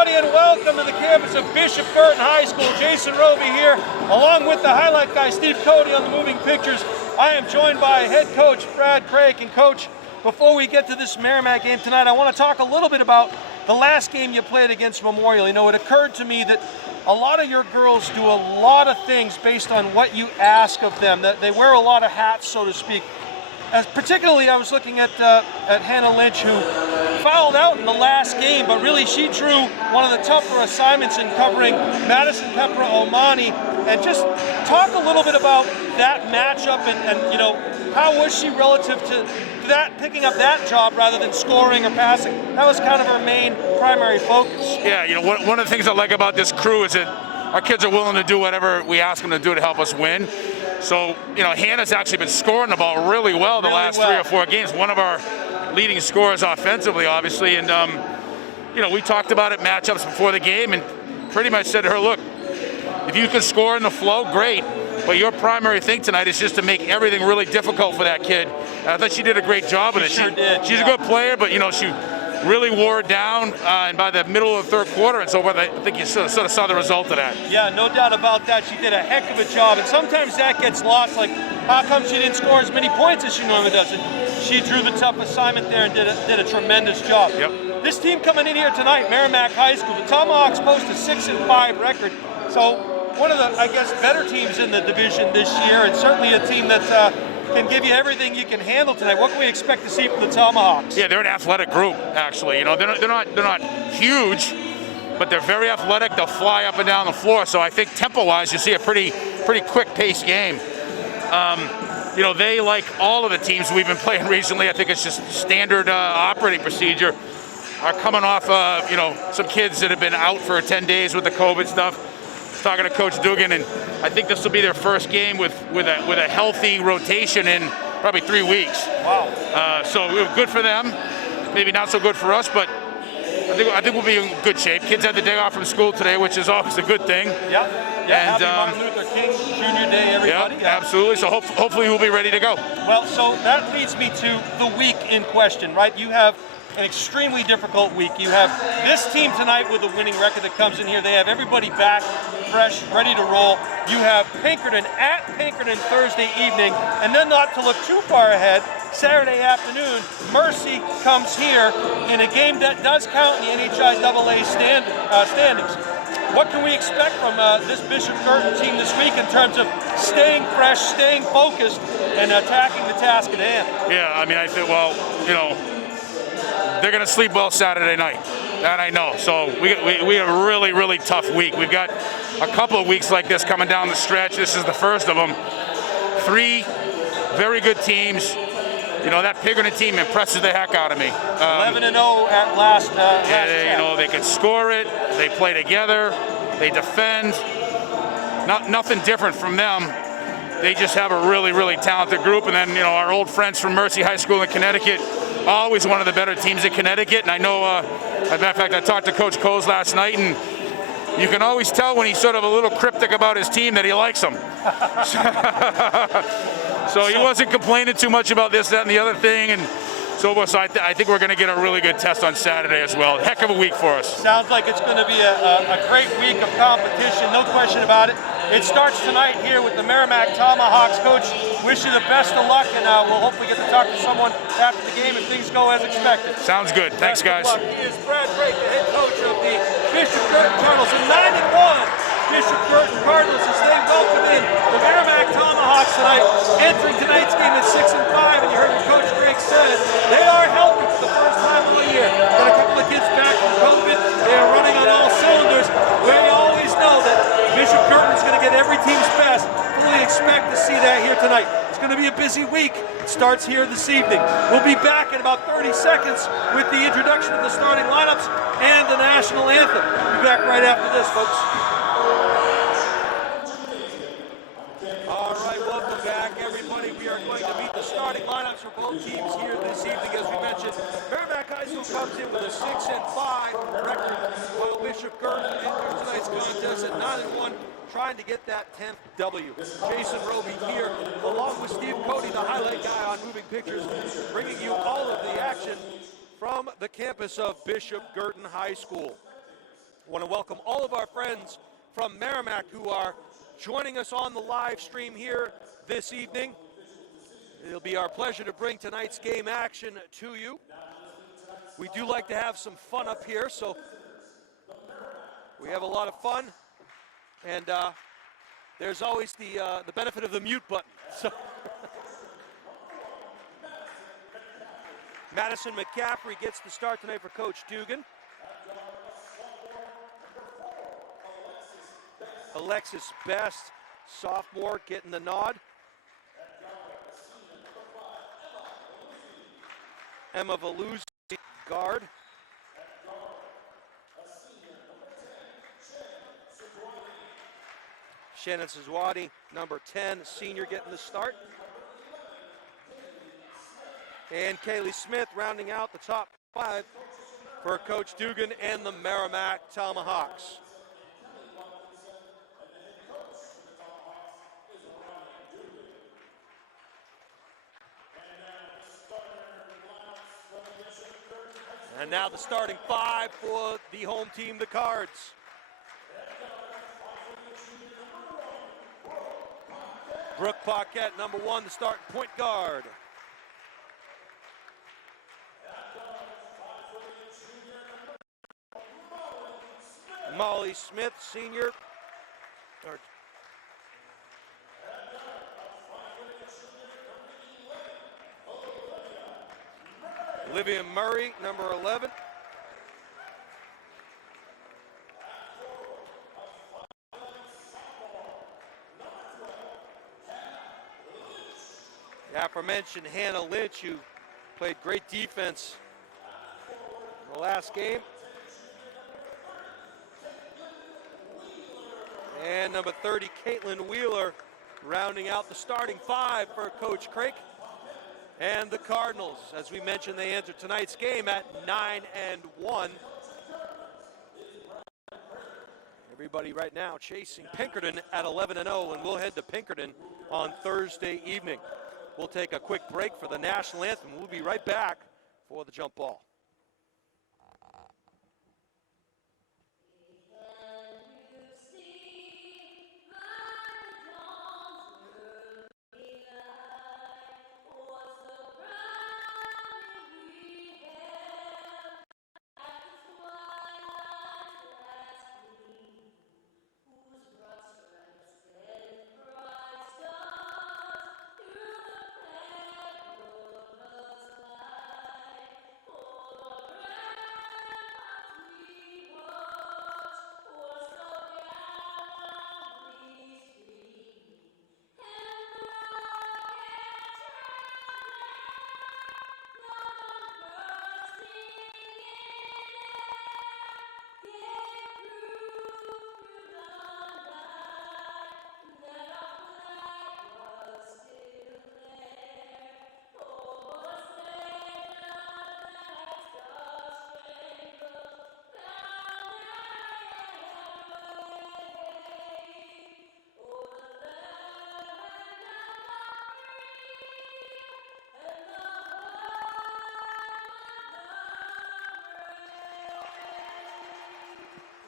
everybody, and welcome to the campus of Bishop Guertin High School. Jason Roby here, along with the highlight guy, Steve Cody, on the moving pictures. I am joined by head coach Brad Craig. And coach, before we get to this Merrimack game tonight, I want to talk a little bit about the last game you played against Memorial. You know, it occurred to me that a lot of your girls do a lot of things based on what you ask of them, that they wear a lot of hats, so to speak. Particularly, I was looking at Hannah Lynch, who fouled out in the last game, but really she drew one of the tougher assignments in covering Madison Pepper Omani. And just talk a little bit about that matchup and you know, how was she relative to that, picking up that job rather than scoring or passing? That was kind of her main primary focus. Yeah, you know, one of the things I like about this crew is that our kids are willing to do whatever we ask them to do to help us win. So, you know, Hannah's actually been scoring the ball really well the last 3 or 4 games. One of our leading scorers offensively, obviously. And, you know, we talked about it, matchups before the game, and pretty much said to her, look, if you can score in the flow, great. But your primary thing tonight is just to make everything really difficult for that kid. And I thought she did a great job with it. She sure did. She's a good player, but, you know, she really wore it down, and by the middle of the third quarter and so forth, I think you sort of saw the result of that. Yeah, no doubt about that. She did a heck of a job, and sometimes that gets lost. Like, how come she didn't score as many points as she normally does? And she drew the tough assignment there and did a tremendous job. Yep. This team coming in here tonight, Merrimack High School, the Tomahawks post a 6-5 record. So one of the, I guess, better teams in the division this year, and certainly a team that can give you everything you can handle tonight. What can we expect to see from the Tomahawks? Yeah, they're an athletic group, actually. You know, they're not huge, but they're very athletic. They'll fly up and down the floor. So I think tempo-wise, you see a pretty quick-paced game. You know, they, like all of the teams we've been playing recently, I think it's just standard operating procedure, are coming off, you know, some kids that have been out for 10 days with the COVID stuff. Talking to Coach Dugan, and I think this will be their first game with a healthy rotation in probably 3 weeks. Wow. So good for them. Maybe not so good for us, but I think we'll be in good shape. Kids had the day off from school today, which is always a good thing. Yeah. And Happy Martin Luther King Jr. Day, everybody. Yeah, absolutely. So hopefully we'll be ready to go. Well, so that leads me to the week in question, right? You have an extremely difficult week. You have this team tonight with a winning record that comes in here. They have everybody back, fresh, ready to roll. You have Pinkerton at Pinkerton Thursday evening, and then not to look too far ahead, Saturday afternoon, Mercy comes here in a game that does count in the NHIAA standings. What can we expect from this Bishop Guertin team this week in terms of staying fresh, staying focused, and attacking the task at hand? Yeah, I mean, I think, well, you know, they're going to sleep well Saturday night. That I know. So we have a really tough week. We've got a couple of weeks like this coming down the stretch. This is the first of them. 3 very good teams. You know, that Pinkerton team impresses the heck out of me. 11-0 at last. You know, they can score it. They play together. They defend. Nothing different from them. They just have a really talented group. And then, you know, our old friends from Mercy High School in Connecticut, always one of the better teams in Connecticut. And I know, as a matter of fact, I talked to Coach Coles last night, and you can always tell when he's sort of a little cryptic about his team that he likes them. So he wasn't complaining too much about this, that, and the other thing. And so I think we're going to get a really good test on Saturday as well. Heck of a week for us. Sounds like it's going to be a great week of competition, no question about it. It starts tonight here with the Merrimack Tomahawks. Coach, wish you the best of luck, and we'll hopefully get to talk to someone after the game if things go as expected. Sounds good. Thanks, guys. He is Brad Craig, the head coach of the Bishop Guertin Cardinals. And 9-1 Bishop Guertin Cardinals as they welcome in the Merrimack Tomahawks tonight, entering tonight's game at 6-5. And you heard what Coach Craig said. They are healthy for the first time all year. Got a couple of kids back from COVID. They are running on all cylinders. We always know that Bishop Guertin is going to get every team's best. Fully expect to see that here tonight. It's going to be a busy week. It starts here this evening. We'll be back in about 30 seconds with the introduction of the starting lineups and the national anthem. We'll be back right after this, folks. All right, welcome back, everybody. We are going to meet the starting lineups for both teams here this evening. As we mentioned, Merrimack High School comes in with a 6-5 record, while Bishop Guertin enters tonight's contest at 9-1, trying to get that 10th W. Jason Roby here, along with Steve Cody, the highlight guy on Moving Pictures, bringing you all of the action from the campus of Bishop Guertin High School. want to welcome all of our friends from Merrimack who are joining us on the live stream here this evening. It'll be our pleasure to bring tonight's game action to you. We do like to have some fun up here, so we have a lot of fun. And there's always the benefit of the mute button. So Madison McCaffrey gets the start tonight for Coach Dugan. Alexis Best, sophomore, getting the nod. Emma Valuzzi, guard. Shannon Sizwadi, number 10, senior, getting the start. And Kaylee Smith rounding out the top 5 for Coach Dugan and the Merrimack Tomahawks. And now the starting 5 for the home team, the Cards. Brooke Paquette, number 1, the starting point guard. Molly Smith, senior. Olivia Murray, number 11. The aforementioned Hannah Lynch, who played great defense in the last game. And number 30, Caitlin Wheeler, rounding out the starting 5 for Coach Craik and the Cardinals. As we mentioned, they enter tonight's game at 9-1. Everybody right now chasing Pinkerton at 11-0, and we'll head to Pinkerton on Thursday evening. We'll take a quick break for the national anthem. We'll be right back for the jump ball.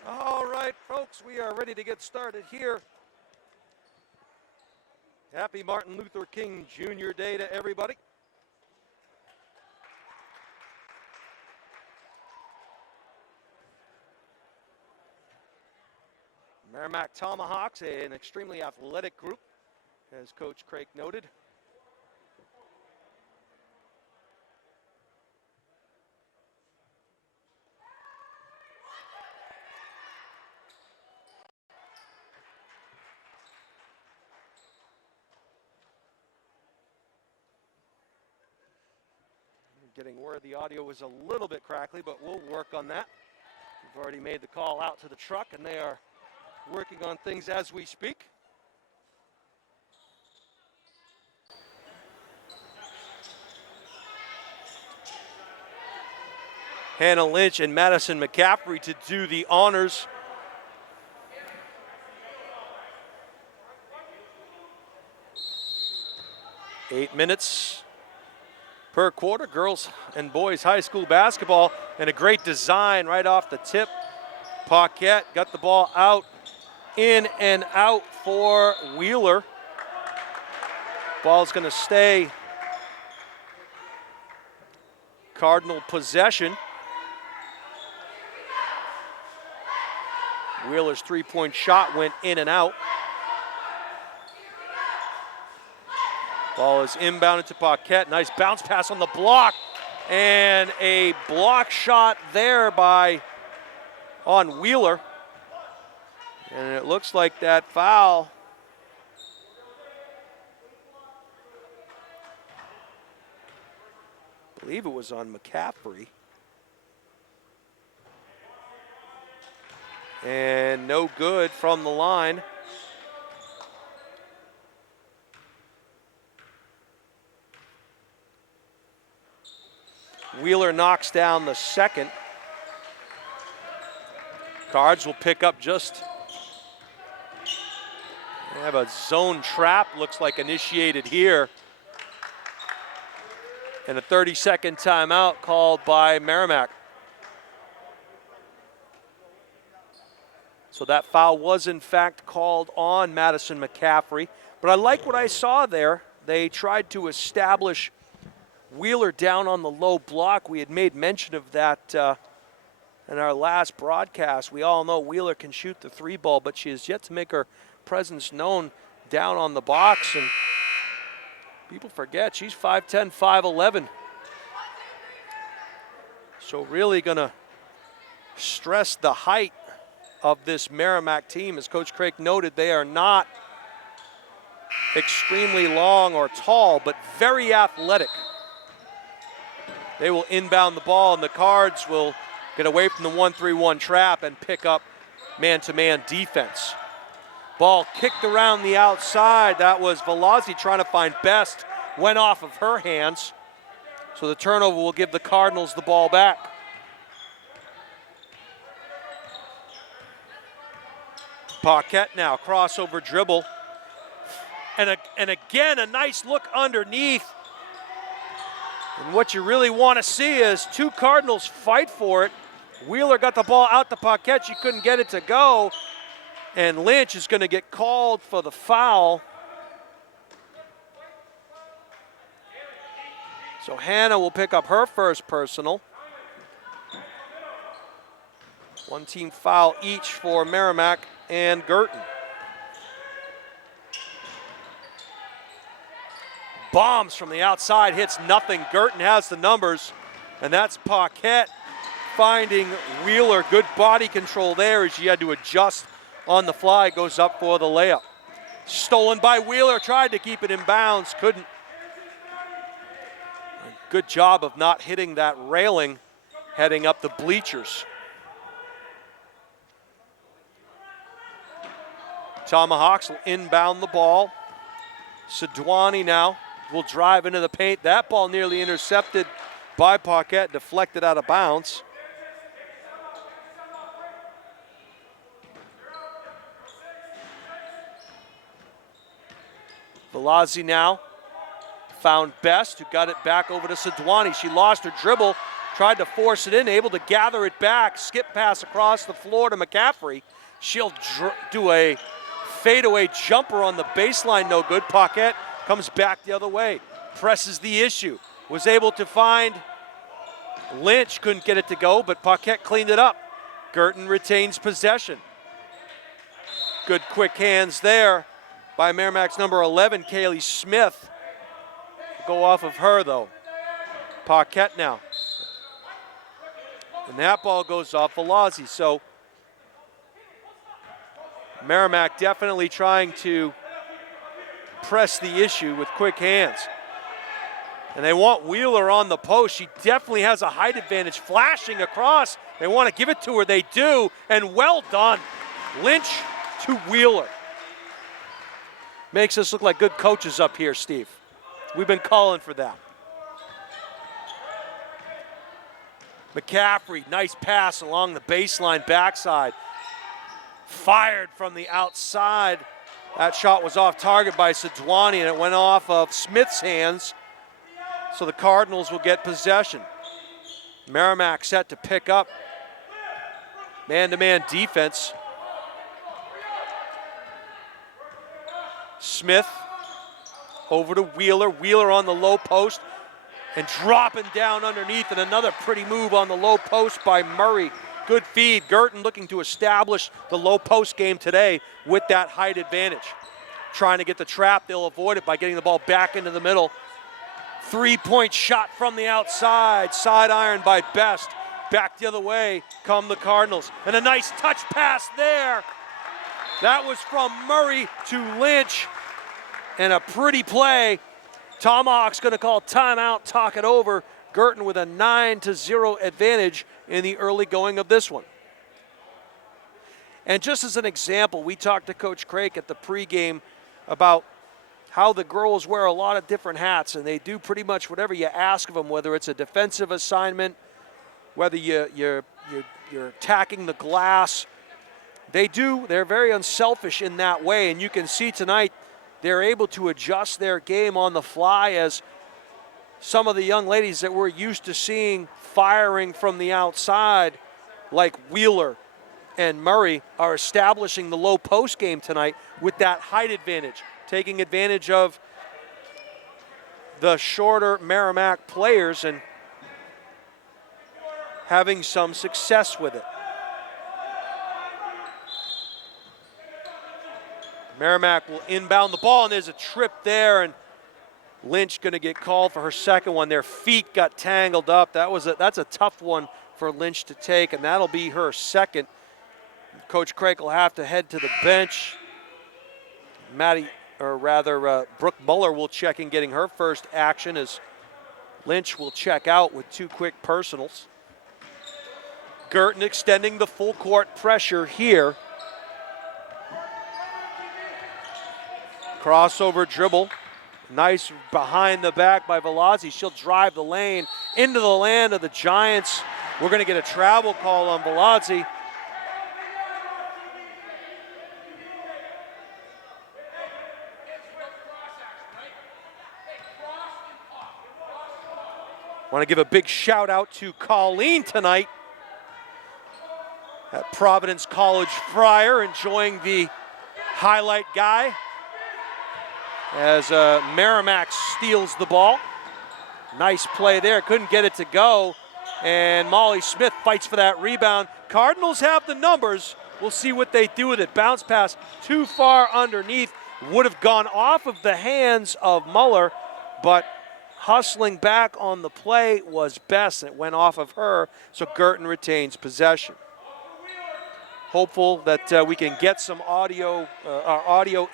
All right, folks, we are ready to get started here. Happy Martin Luther King Jr. Day to everybody. Merrimack Tomahawks, an extremely athletic group, as Coach Craik noted. Getting word the audio was a little bit crackly, but we'll work on that. We've already made the call out to the truck, and they are working on things as we speak. Hannah Lynch and Madison McCaffrey to do the honors. Eight minutes per quarter, girls and boys high school basketball, and a great design right off the tip Paquette got the ball out, in and out for Wheeler. Ball's going to stay Cardinal possession. Wheeler's three-point shot went in and out. Ball is inbounded to Paquette. Nice bounce pass on the block. And a block shot there on Wheeler. And it looks like that foul. I believe it was on McCaffrey. And no good from the line. Wheeler knocks down the second. Cards will pick up just. They have a zone trap, looks like initiated here. And a 30-second timeout called by Merrimack. So that foul was in fact called on Madison McCaffrey. But I like what I saw there. They tried to establish Wheeler down on the low block. We had made mention of that in our last broadcast. We all know Wheeler can shoot the three ball, but she has yet to make her presence known down on the box. And people forget she's 5'10", 5'11". So really going to stress the height of this Merrimack team. As Coach Craig noted, they are not extremely long or tall, but very athletic. They will inbound the ball, and the Cards will get away from the 1-3-1 trap and pick up man-to-man defense. Ball kicked around the outside. That was Velazzi trying to find Best. Went off of her hands. So the turnover will give the Cardinals the ball back. Paquette now, crossover dribble. And again, a nice look underneath. And what you really want to see is two Cardinals fight for it. Wheeler got the ball out to Paquette. She couldn't get it to go. And Lynch is going to get called for the foul. So Hannah will pick up her first personal. One team foul each for Merrimack and Guertin. Bombs from the outside, hits nothing. Guertin has the numbers, and that's Paquette finding Wheeler. Good body control there as she had to adjust on the fly. Goes up for the layup. Stolen by Wheeler, tried to keep it in bounds, couldn't. Good job of not hitting that railing heading up the bleachers. Tomahawks will inbound the ball. Sidwani now will drive into the paint. That ball nearly intercepted by Paquette, deflected out of bounds. Velazzi now found Best, who got it back over to Sidwani. She lost her dribble, tried to force it in, able to gather it back, skip pass across the floor to McCaffrey. She'll do a fadeaway jumper on the baseline, no good. Paquette comes back the other way, presses the issue, was able to find Lynch, couldn't get it to go, but Paquette cleaned it up. Guertin retains possession. Good quick hands there by Merrimack's number 11, Kaylee Smith. Go off of her though. Paquette now. And that ball goes off Velazzi. So Merrimack definitely trying to press the issue with quick hands. And they want Wheeler on the post. She definitely has a height advantage. Flashing across. They want to give it to her. They do. And well done. Lynch to Wheeler. Makes us look like good coaches up here, Steve. We've been calling for that. McCaffrey, nice pass along the baseline backside. Fired from the outside. That shot was off target by Sidwani, and it went off of Smith's hands. So the Cardinals will get possession. Merrimack set to pick up man-to-man defense. Smith over to Wheeler. Wheeler on the low post and dropping down underneath, and another pretty move on the low post by Murray. Good feed. Guertin looking to establish the low post game today with that height advantage. Trying to get the trap. They'll avoid it by getting the ball back into the middle. Three-point shot from the outside. Side iron by Best. Back the other way come the Cardinals. And a nice touch pass there. That was from Murray to Lynch. And a pretty play. Tomahawks going to call timeout, talk it over. Guertin with a 9-0 advantage in the early going of this one. And just as an example, we talked to Coach Craik at the pregame about how the girls wear a lot of different hats, and they do pretty much whatever you ask of them, whether it's a defensive assignment, whether you're attacking the glass. They're very unselfish in that way, and you can see tonight they're able to adjust their game on the fly as some of the young ladies that we're used to seeing firing from the outside, like Wheeler and Murray, are establishing the low post game tonight with that height advantage, taking advantage of the shorter Merrimack players and having some success with it. Merrimack will inbound the ball, and there's a trip there, and Lynch going to get called for her second one. Their feet got tangled up. That's a tough one for Lynch to take, and that'll be her second. Coach Craik will have to head to the bench. Brooke Muller will check in, getting her first action, as Lynch will check out with two quick personals. Guertin extending the full court pressure here. Crossover dribble. Nice behind the back by Velazzi. She'll drive the lane into the land of the Giants. We're going to get a travel call on Velazzi. Want to give a big shout out to Colleen tonight at Providence College Friar, enjoying the highlight guy as Merrimack steals the ball. Nice play there, couldn't get it to go, and Molly Smith fights for that rebound. Cardinals have the numbers. We'll see what they do with it. Bounce pass too far underneath. Would have gone off of the hands of Muller, but hustling back on the play was Best, and it went off of her, so Guertin retains possession. Hopeful that we can get some audio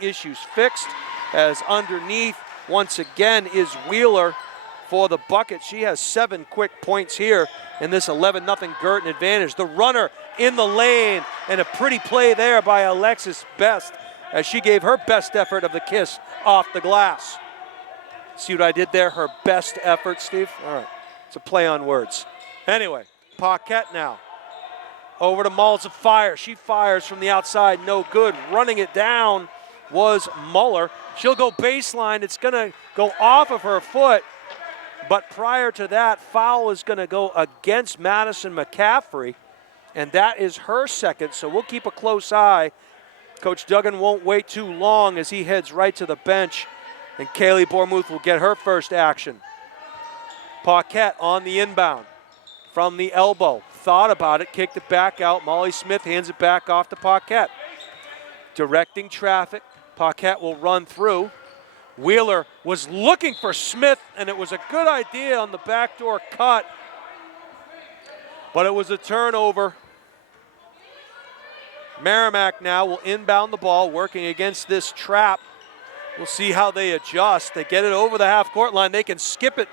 issues fixed, as underneath once again is Wheeler for the bucket. She has 7 quick points here in this 11-0 Guertin advantage. The runner in the lane, and a pretty play there by Alexis Best as she gave her best effort of the kiss off the glass. See what I did there? Her best effort, Steve? All right, it's a play on words. Anyway, Paquette now. Over to Malls of Fire. She fires from the outside, no good. Running it down was Muller. She'll go baseline. It's going to go off of her foot. But prior to that, foul is going to go against Madison McCaffrey. And that is her second, so we'll keep a close eye. Coach Duggan won't wait too long as he heads right to the bench. And Kaylee Bormuth will get her first action. Paquette on the inbound from the elbow. Thought about it, kicked it back out. Molly Smith hands it back off to Paquette. Directing traffic. Paquette will run through. Wheeler was looking for Smith, and it was a good idea on the backdoor cut. But it was a turnover. Merrimack now will inbound the ball, working against this trap. We'll see how they adjust. They get it over the half-court line. They can skip it,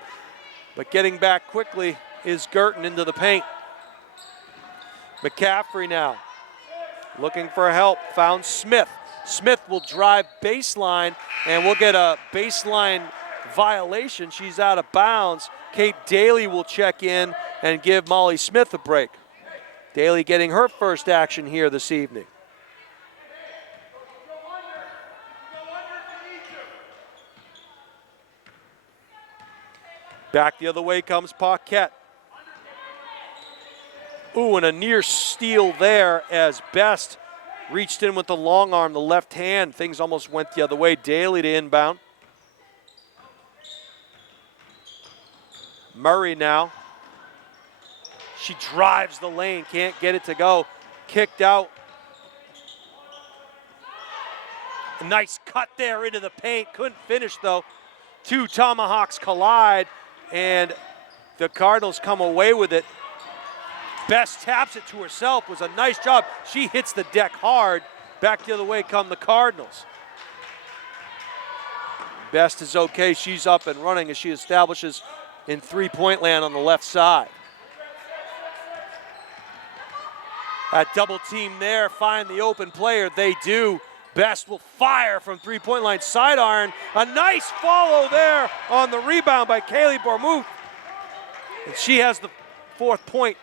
but getting back quickly is Guertin into the paint. McCaffrey now looking for help. Found Smith. Smith will drive baseline, and we'll get a baseline violation. She's out of bounds. Kate Daly will check in and give Molly Smith a break. Daly getting her first action here this evening. Back the other way comes Paquette. Ooh, and a near steal there as Best reached in with the long arm, the left hand. Things almost went the other way. Daly to inbound. Murray now. She drives the lane, can't get it to go. Kicked out. A nice cut there into the paint. Couldn't finish though. Two Tomahawks collide and the Cardinals come away with it. Best taps it to herself. Was a nice job. She hits the deck hard. Back the other way come the Cardinals. Best is okay. She's up and running as she establishes in three-point land on the left side. That double team there, find the open player. They do. Best will fire from three-point line. Side iron. A nice follow there on the rebound by Kaylee Bormuth. And she has the 4th point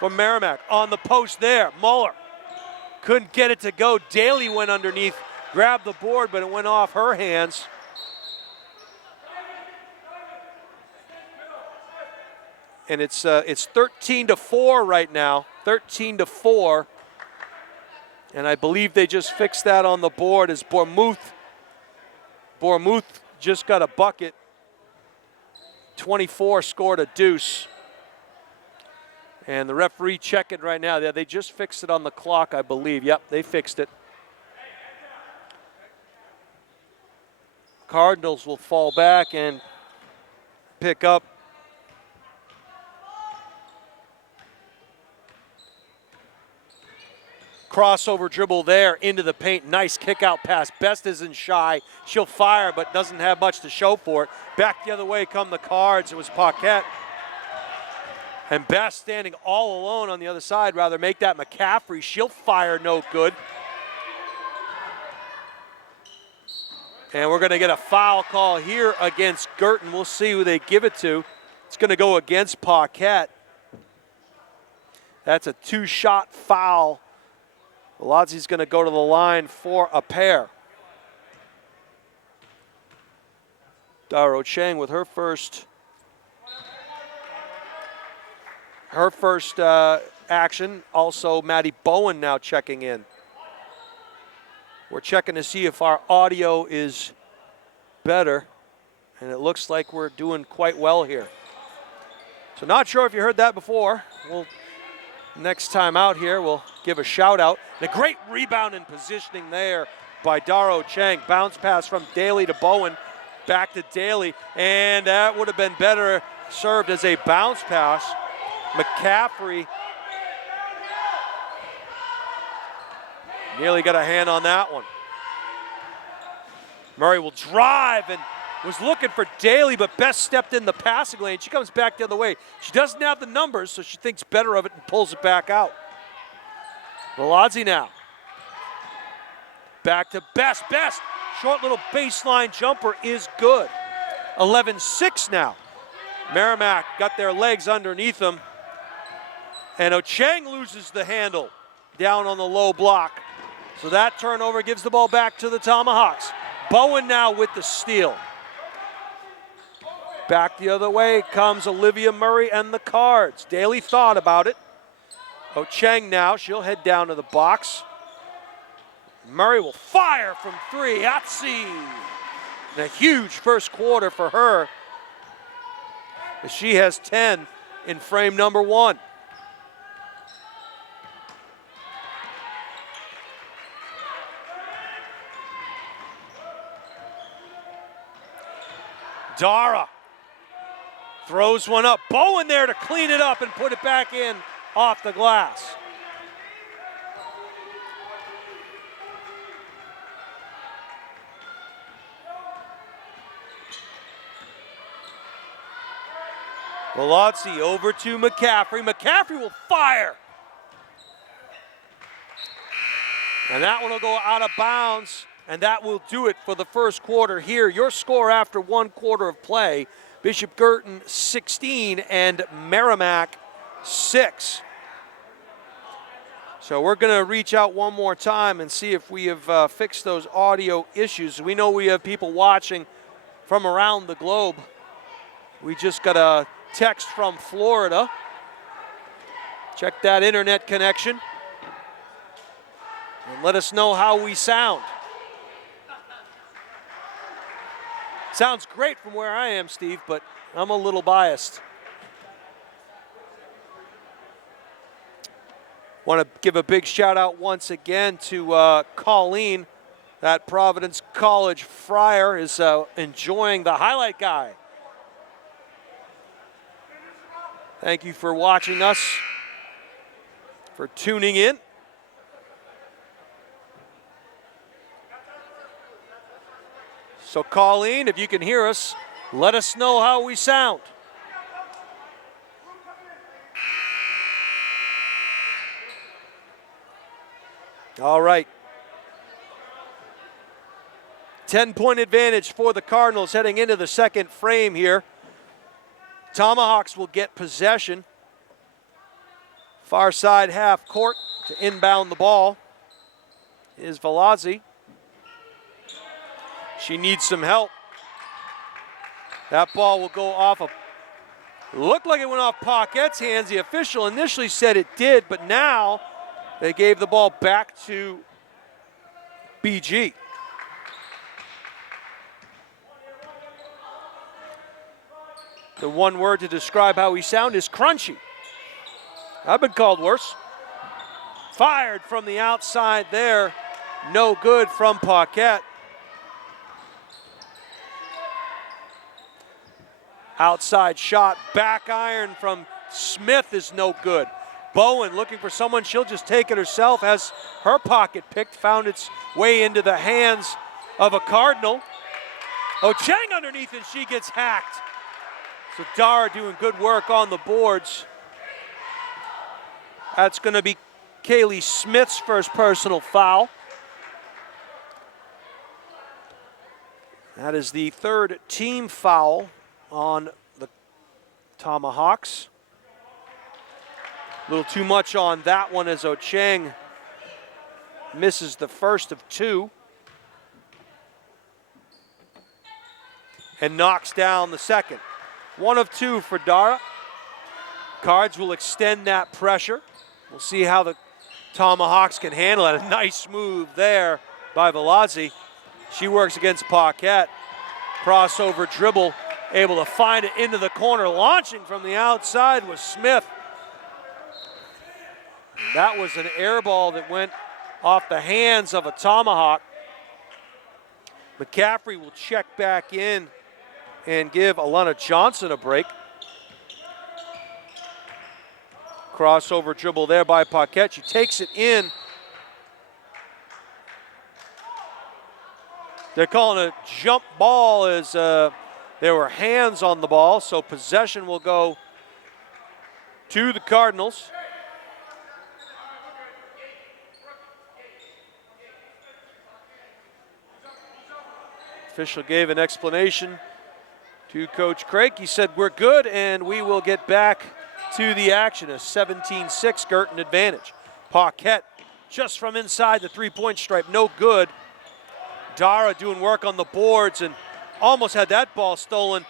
from Merrimack. On the post there, Muller. Couldn't get it to go. Daly went underneath, grabbed the board, but it went off her hands. And it's 13-4 right now, 13-4. And I believe they just fixed that on the board as Bormuth just got a bucket. 24 scored a deuce. And the referee checking right now. They just fixed it on the clock, I believe. Yep, they fixed it. Cardinals will fall back and pick up. Crossover dribble there into the paint. Nice kick out pass. Best isn't shy. She'll fire, but doesn't have much to show for it. Back the other way come the Cards. It was Paquette. And Best standing all alone on the other side. Rather make that McCaffrey. She'll fire, no good. And we're going to get a foul call here against Guertin. We'll see who they give it to. It's going to go against Paquette. That's a 2-shot foul. Velazzi's going to go to the line for a pair. Daro Chang with her first action. Also, Maddie Bowen now checking in. We're checking to see if our audio is better, and it looks like we're doing quite well here. So not sure if you heard that before. Next time out here, we'll give a shout out. And a great rebound and positioning there by Daro Chang. Bounce pass from Daly to Bowen, back to Daly, and that would have been better served as a bounce pass. McCaffrey nearly got a hand on that one. Murray will drive and was looking for Daly, but Best stepped in the passing lane. She comes back the other way. She doesn't have the numbers, so she thinks better of it and pulls it back out. Velazzi now. Back to Best. Best, short little baseline jumper is good. 11-6 now. Merrimack got their legs underneath them. And Ochang loses the handle down on the low block. So that turnover gives the ball back to the Tomahawks. Bowen now with the steal. Back the other way comes Olivia Murray and the Cards. Daly thought about it. Ochang now, she'll head down to the box. Murray will fire from 3. Yahtzee! And a huge first quarter for her, as she has 10 in frame number 1. Dara throws one up. Bowen there to clean it up and put it back in off the glass. Velazzi over to McCaffrey. McCaffrey will fire. And that one will go out of bounds, and that will do it for the first quarter here. Your score after 1 quarter of play, Bishop Guertin 16 and Merrimack 6. So we're going to reach out one more time and see if we have fixed those audio issues. We know we have people watching from around the globe. We just got a text from Florida. Check that internet connection. And let us know how we sound. Sounds great from where I am, Steve, but I'm a little biased. Want to give a big shout out once again to Colleen. That Providence College Friar is enjoying the highlight guy. Thank you for watching us, for tuning in. So Colleen, if you can hear us, let us know how we sound. All right. 10-point advantage for the Cardinals heading into the second frame here. Tomahawks will get possession. Far side half court to inbound the ball is Velazzi. She needs some help. That ball will go off of, looked like it went off Paquette's hands. The official initially said it did, but now they gave the ball back to BG. The one word to describe how we sound is crunchy. I've been called worse. Fired from the outside there. No good from Paquette. Outside shot, back iron from Smith is no good. Bowen looking for someone, she'll just take it herself. Has her pocket picked, found its way into the hands of a Cardinal. Oh, Chang underneath and she gets hacked. So Dara doing good work on the boards. That's going to be Kaylee Smith's first personal foul. That is the third team foul on the Tomahawks. A little too much on that one as Ocheng misses the first of two. And knocks down the second. 1 of 2 for Dara. Cards will extend that pressure. We'll see how the Tomahawks can handle it. A nice move there by Velazzi. She works against Paquette. Crossover dribble, able to find it into the corner. Launching from the outside was Smith. That was an air ball that went off the hands of a Tomahawk. McCaffrey will check back in and give Alana Johnson a break. Crossover dribble there by Paquette. She takes it in. They're calling a jump ball as there were hands on the ball, so possession will go to the Cardinals. Official gave an explanation to Coach Craig. He said, we're good and we will get back to the action. A 17-6 Guertin advantage. Paquette just from inside the three-point stripe, no good. Dara doing work on the boards and almost had that ball stolen.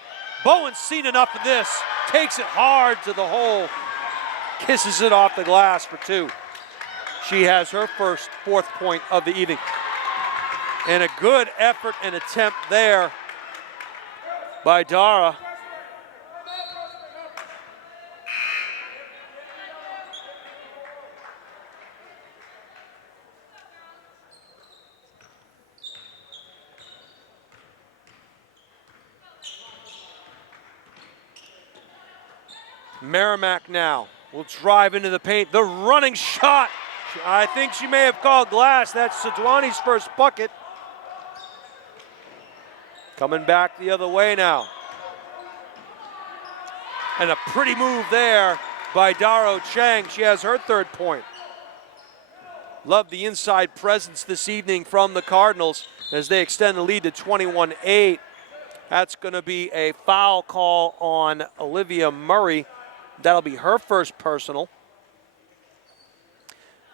Bowen's seen enough of this, takes it hard to the hole, kisses it off the glass for two. She has her first fourth point of the evening. And a good effort and attempt there by Dara. Merrimack now will drive into the paint. The running shot. I think she may have called glass. That's Sidwani's first bucket. Coming back the other way now. And a pretty move there by Dara Chang. She has her third point. Love the inside presence this evening from the Cardinals as they extend the lead to 21-8. That's going to be a foul call on Olivia Murray. That'll be her first personal.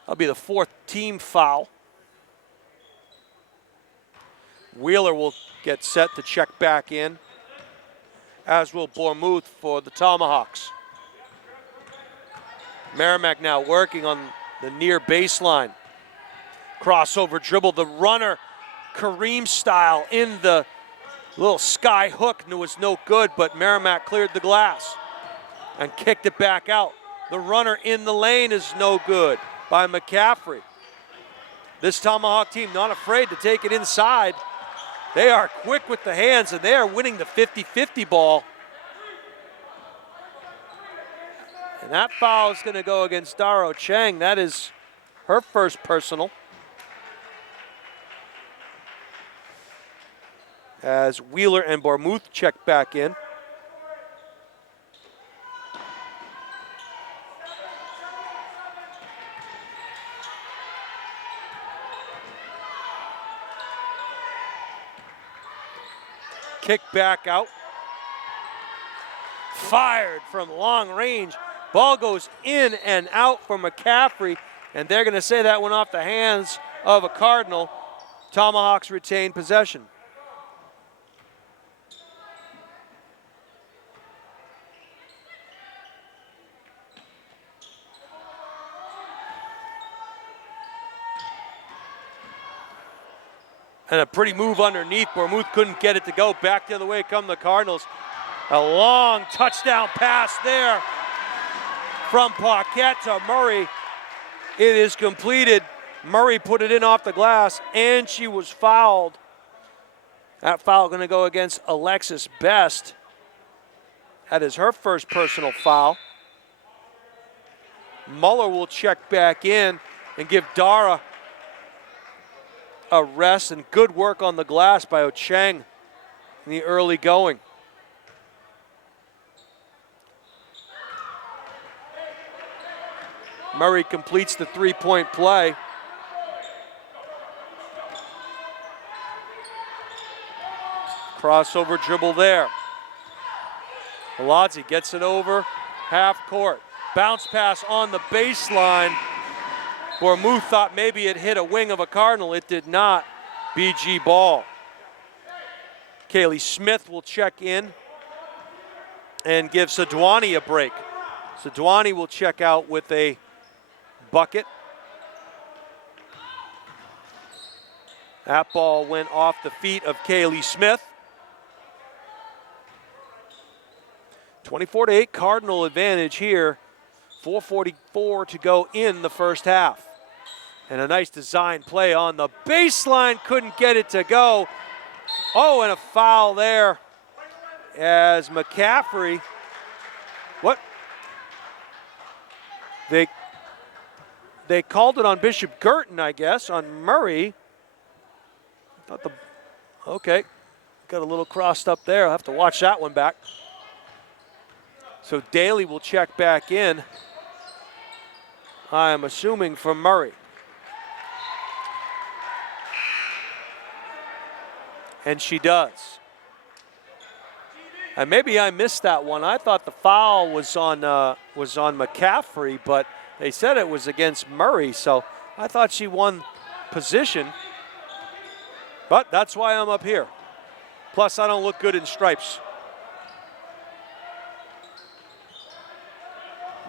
That'll be the fourth team foul. Wheeler will get set to check back in, as will Bournemouth for the Tomahawks. Merrimack now working on the near baseline. Crossover dribble, the runner, Kareem style in the little sky hook, and it was no good, but Merrimack cleared the glass and kicked it back out. The runner in the lane is no good by McCaffrey. This Tomahawk team not afraid to take it inside. They are quick with the hands, and they are winning the 50-50 ball. And that foul is going to go against Daro Chang. That is her first personal. As Wheeler and Barmouth check back in. Kick back out. Fired from long range. Ball goes in and out for McCaffrey, and they're going to say that went off the hands of a Cardinal. Tomahawks retain possession. And a pretty move underneath. Bournemouth couldn't get it to go. Back the other way come the Cardinals. A long touchdown pass there from Paquette to Murray. It is completed. Murray put it in off the glass, and she was fouled. That foul going to go against Alexis Best. That is her first personal foul. Muller will check back in and give Dara a rest, and good work on the glass by Ocheng in the early going. Murray completes the three-point play. Crossover dribble there. Milazzi gets it over half court. Bounce pass on the baseline. Bournemouth thought maybe it hit a wing of a Cardinal. It did not. BG ball. Kaylee Smith will check in and give Sadwani a break. Sadwani will check out with a bucket. That ball went off the feet of Kaylee Smith. 24-8 Cardinal advantage here. 4:44 to go in the first half. And a nice design play on the baseline. Couldn't get it to go. Oh, and a foul there as McCaffrey. What? They called it on Bishop Guertin, I guess, on Murray. Okay, got a little crossed up there. I'll have to watch that one back. So Daly will check back in. I am assuming from Murray. And she does. And maybe I missed that one. I thought the foul was on McCaffrey, but they said it was against Murray, so I thought she won position. But that's why I'm up here. Plus, I don't look good in stripes.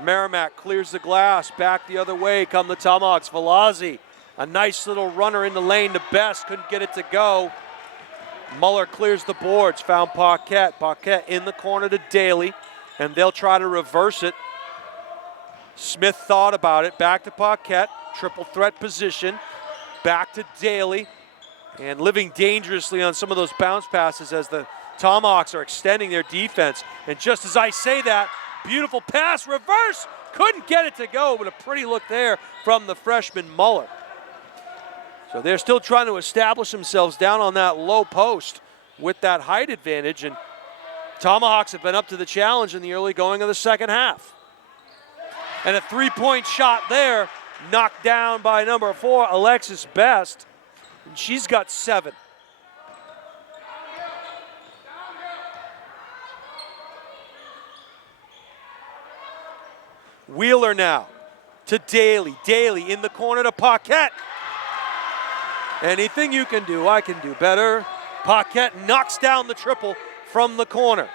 Merrimack clears the glass. Back the other way come the Tomahawks. Velazzi, a nice little runner in the lane to Best. Couldn't get it to go. Muller clears the boards. Found Paquette. Paquette in the corner to Daly, and they'll try to reverse it. Smith thought about it. Back to Paquette. Triple threat position. Back to Daly. And living dangerously on some of those bounce passes as the Tomahawks are extending their defense. And just as I say that, beautiful pass, reverse, couldn't get it to go, but a pretty look there from the freshman Muller. So they're still trying to establish themselves down on that low post with that height advantage, and Tomahawks have been up to the challenge in the early going of the second half. And a three-point shot there, knocked down by number 4, Alexis Best, and she's got 7. Wheeler now to Daly. Daly in the corner to Paquette. Anything you can do, I can do better. Paquette knocks down the triple from the corner.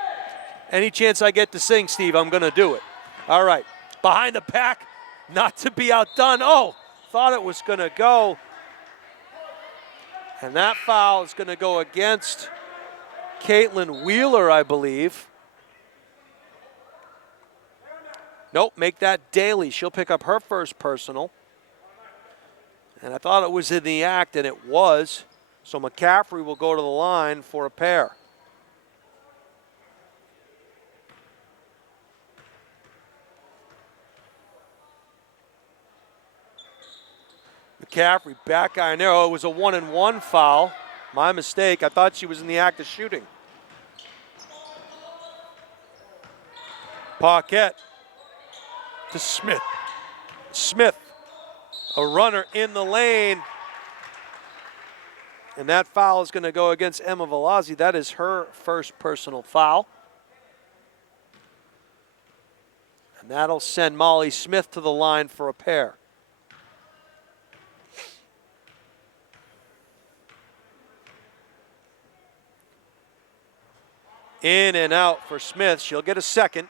Any chance I get to sing, Steve, I'm going to do it. All right. Behind the back, not to be outdone. Oh, thought it was going to go. And that foul is going to go against Caitlin Wheeler, I believe. Nope, make that Daly. She'll pick up her first personal. And I thought it was in the act, and it was. So McCaffrey will go to the line for a pair. McCaffrey, back iron arrow. It was a 1-and-1 foul. My mistake. I thought she was in the act of shooting. Paquette to Smith. Smith, a runner in the lane. And that foul is going to go against Emma Velazzi. That is her first personal foul. And that'll send Molly Smith to the line for a pair. In and out for Smith. She'll get a second.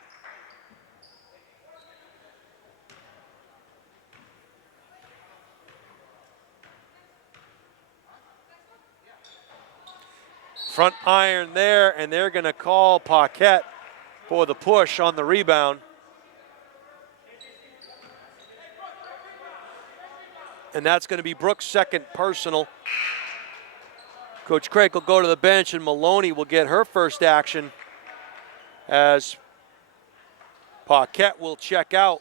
Front iron there, and they're going to call Paquette for the push on the rebound. And that's going to be Brooks' second personal. Coach Craig will go to the bench, and Maloney will get her first action as Paquette will check out.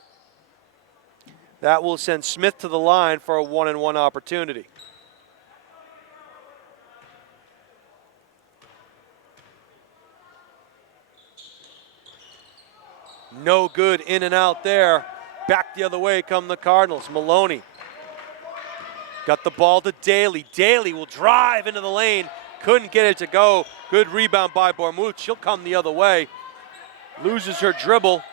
That will send Smith to the line for a 1-and-1 opportunity. No good, in and out there. Back the other way come the Cardinals. Maloney got the ball to Daly. Daly will drive into the lane. Couldn't get it to go. Good rebound by Bourmouth. She'll come the other way. Loses her dribble.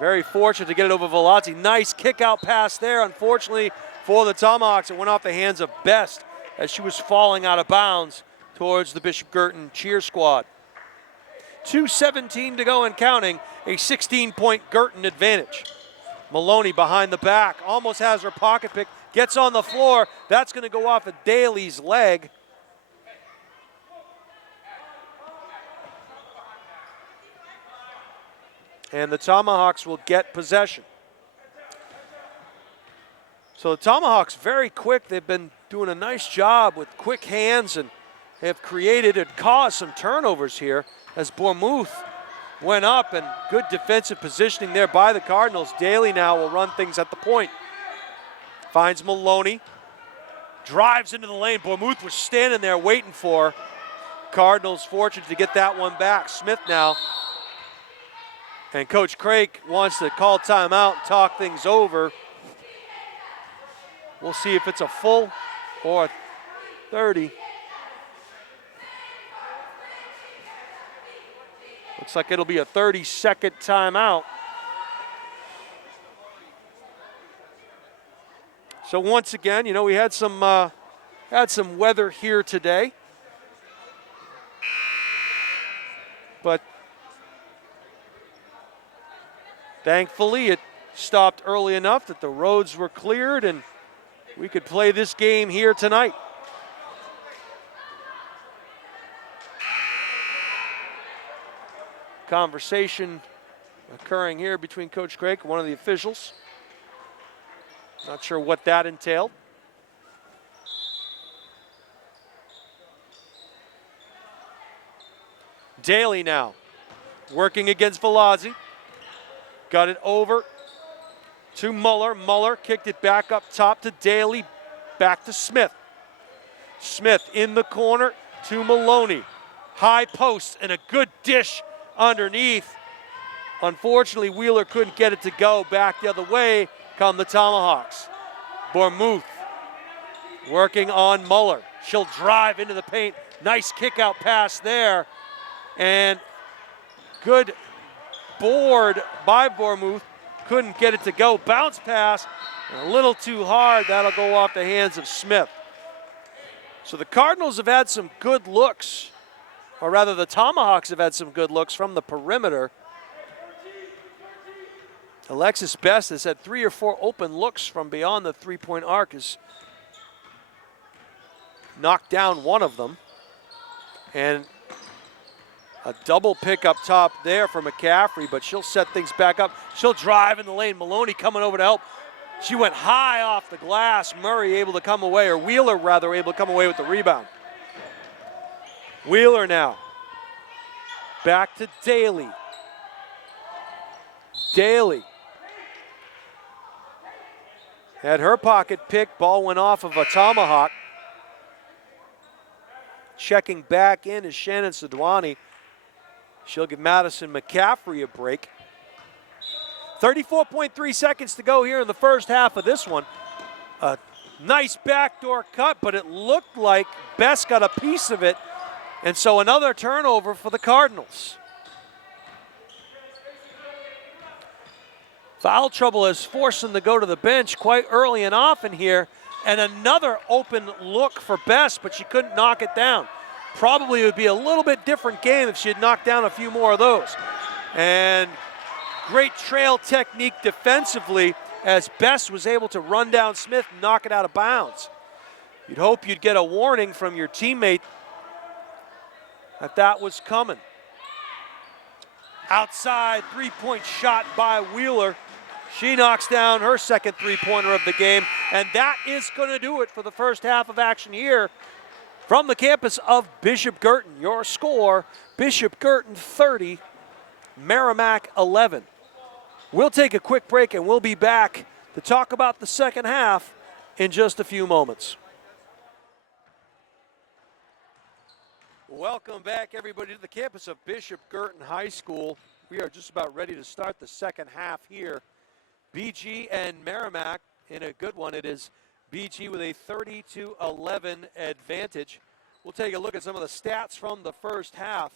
Very fortunate to get it over Velazzi. Nice kick out pass there. Unfortunately for the Tomahawks, it went off the hands of Best as she was falling out of bounds towards the Bishop Guertin cheer squad. 2:17 to go and counting. A 16-point Guertin advantage. Maloney behind the back. Almost has her pocket pick. Gets on the floor. That's going to go off of Daly's leg. And the Tomahawks will get possession. So the Tomahawks very quick. They've been doing a nice job with quick hands and have created and caused some turnovers here as Bourmouth went up, and good defensive positioning there by the Cardinals. Daly now will run things at the point. Finds Maloney. Drives into the lane. Bourmouth was standing there waiting for. Cardinals fortunate to get that one back. Smith now. And Coach Craig wants to call timeout and talk things over. We'll see if it's a full or a 30. Looks like it'll be a 30-second timeout. So once again, you know, we had some weather here today, but thankfully it stopped early enough that the roads were cleared and we could play this game here tonight. Conversation occurring here between Coach Craig and one of the officials. Not sure what that entailed. Daly now working against Velazzi. Got it over to Muller. Muller kicked it back up top to Daly. Back to Smith. Smith in the corner to Maloney. High post and a good dish underneath. Unfortunately, Wheeler couldn't get it to go. Back the other way come the Tomahawks. Bourmouth working on Muller. She'll drive into the paint. Nice kick out pass there. And good board by Bourmouth. Couldn't get it to go. Bounce pass. A little too hard. That'll go off the hands of Smith. So the Cardinals have had some good looks. Or rather, the Tomahawks have had some good looks from the perimeter. Alexis Best has had 3 or 4 open looks from beyond the three-point arc, has knocked down one of them. And a double pick up top there for McCaffrey, but she'll set things back up. She'll drive in the lane. Maloney coming over to help. She went high off the glass. Murray able to come away, or Wheeler rather, able to come away with the rebound. Wheeler now. Back to Daly. Daly had her pocket pick. Ball went off of a Tomahawk. Checking back in is Shannon Sidwani. She'll give Madison McCaffrey a break. 34.3 seconds to go here in the first half of this one. A nice backdoor cut, but it looked like Best got a piece of it. And so another turnover for the Cardinals. Foul trouble has forced them to go to the bench quite early and often here. And another open look for Best, but she couldn't knock it down. Probably it would be a little bit different game if she had knocked down a few more of those. And great trail technique defensively as Best was able to run down Smith and knock it out of bounds. You'd hope you'd get a warning from your teammate that was coming. Outside three-point shot by Wheeler. She knocks down her second three-pointer of the game, and that is going to do it for the first half of action here from the campus of Bishop Guertin. Your score, Bishop Guertin 30, Merrimack 11. We'll take a quick break, and we'll be back to talk about the second half in just a few moments. Welcome back, everybody, to the campus of Bishop Guertin High School. We are just about ready to start the second half here. BG and Merrimack in a good one. It is BG with a 30-11 advantage. We'll take a look at some of the stats from the first half.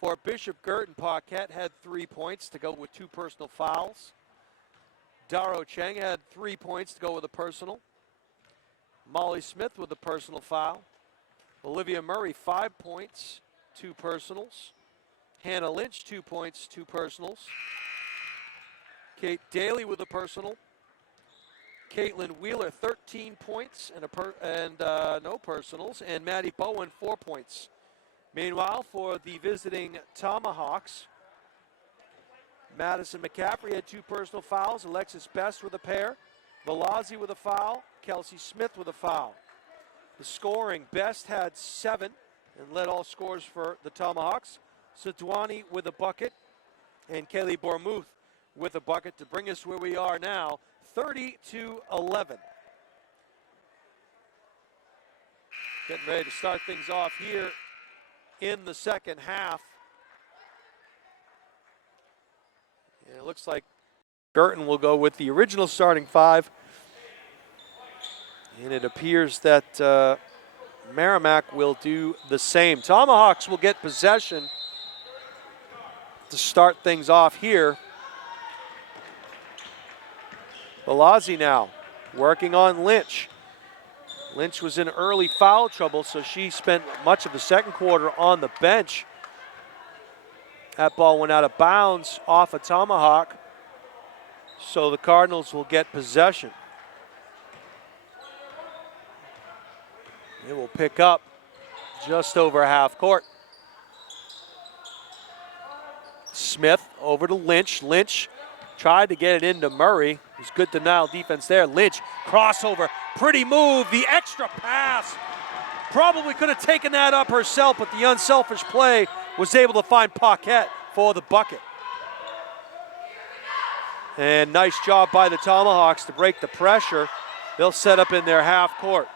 For Bishop Guertin, Paquette had 3 points to go with 2 personal fouls. Daro Cheng had 3 points to go with a personal. Molly Smith with a personal foul. Olivia Murray, 5 points, 2 personals. Hannah Lynch, 2 points, 2 personals. Kate Daly with a personal. Caitlin Wheeler, 13 points and no personals. And Maddie Bowen, 4 points. Meanwhile, for the visiting Tomahawks, Madison McCaffrey had 2 personal fouls. Alexis Best with a pair. Velazzi with a foul. Kelsey Smith with a foul. The scoring, Best had 7 and led all scores for the Tomahawks. Sidwani with a bucket and Kaylee Bormuth with a bucket to bring us where we are now, 30-11. Getting ready to start things off here in the second half. And it looks like Guertin will go with the original starting 5. And it appears that Merrimack will do the same. Tomahawks will get possession to start things off here. Velazzi now working on Lynch. Lynch was in early foul trouble, so she spent much of the second quarter on the bench. That ball went out of bounds off a Tomahawk, so the Cardinals will get possession. They will pick up just over half court. Smith over to Lynch. Lynch tried to get it into Murray. It was good denial defense there. Lynch, crossover, pretty move. The extra pass. Probably could have taken that up herself, but the unselfish play was able to find Paquette for the bucket. And nice job by the Tomahawks to break the pressure. They'll set up in their half court.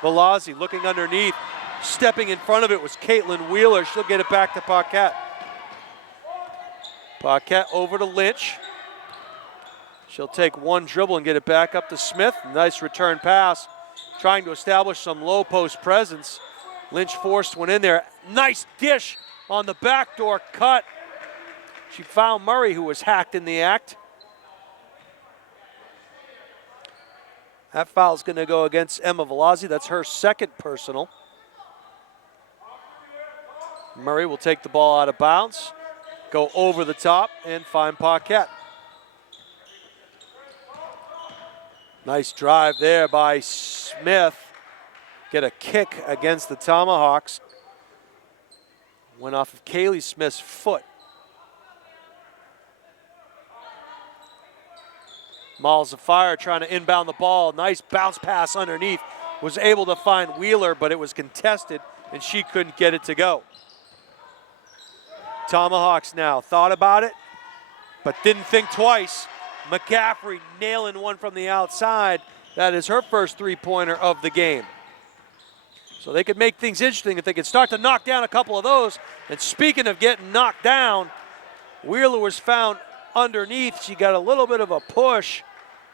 Velazzi looking underneath. Stepping in front of it was Caitlin Wheeler. She'll get it back to Paquette. Paquette over to Lynch. She'll take one dribble and get it back up to Smith. Nice return pass. Trying to establish some low post presence. Lynch forced one in there. Nice dish on the backdoor cut. She found Murray, who was hacked in the act. That foul's going to go against Emma Velazzi. That's her second personal. Murray will take the ball out of bounds. go over the top and find Paquette. Nice drive there by Smith. Get a kick against the Tomahawks. Went off of Kaylee Smith's foot. Malls of Fire trying to inbound the ball. Nice bounce pass underneath. Was able to find Wheeler, but it was contested, and she couldn't get it to go. Tomahawks now thought about it, but didn't think twice. McCaffrey nailing one from the outside. That is her first three-pointer of the game. So they could make things interesting if they could start to knock down a couple of those. And speaking of getting knocked down, Wheeler was found underneath. She got a little bit of a push.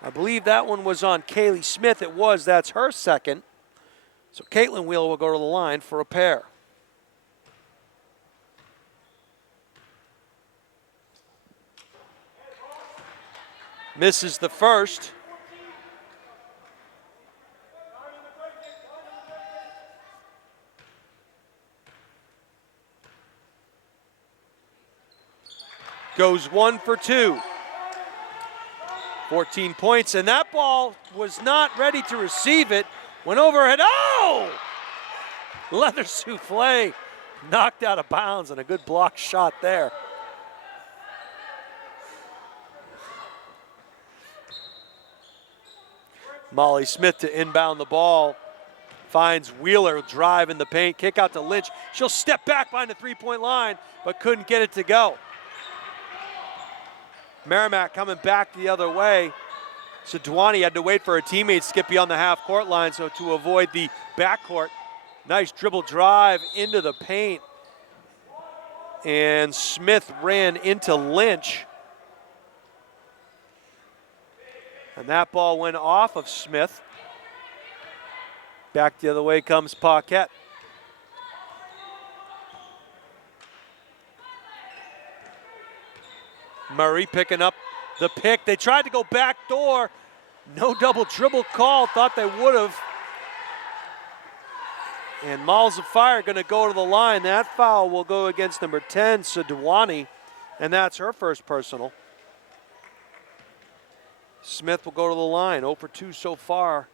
I believe that one was on Kaylee Smith. It was. That's her second. So Caitlin Wheeler will go to the line for a pair. Misses the first. Goes 1 for 2. 14 points, and that ball was not ready to receive it. Went overhead. Oh! Leather souffle knocked out of bounds, and a good block shot there. Molly Smith to inbound the ball. Finds Wheeler, drive in the paint, kick out to Lynch. She'll step back behind the three-point line, but couldn't get it to go. Merrimack coming back the other way. So Dwani had to wait for her teammates to get beyond the half-court line, so to avoid the backcourt. Nice dribble drive into the paint. And Smith ran into Lynch. And that ball went off of Smith. Back the other way comes Paquette. Murray picking up the pick. They tried to go back door. No double dribble call. Thought they would have. And Malls of Fire going to go to the line. That foul will go against number 10, Sadwani, and that's her first personal. Smith will go to the line. 0 for 2 so far.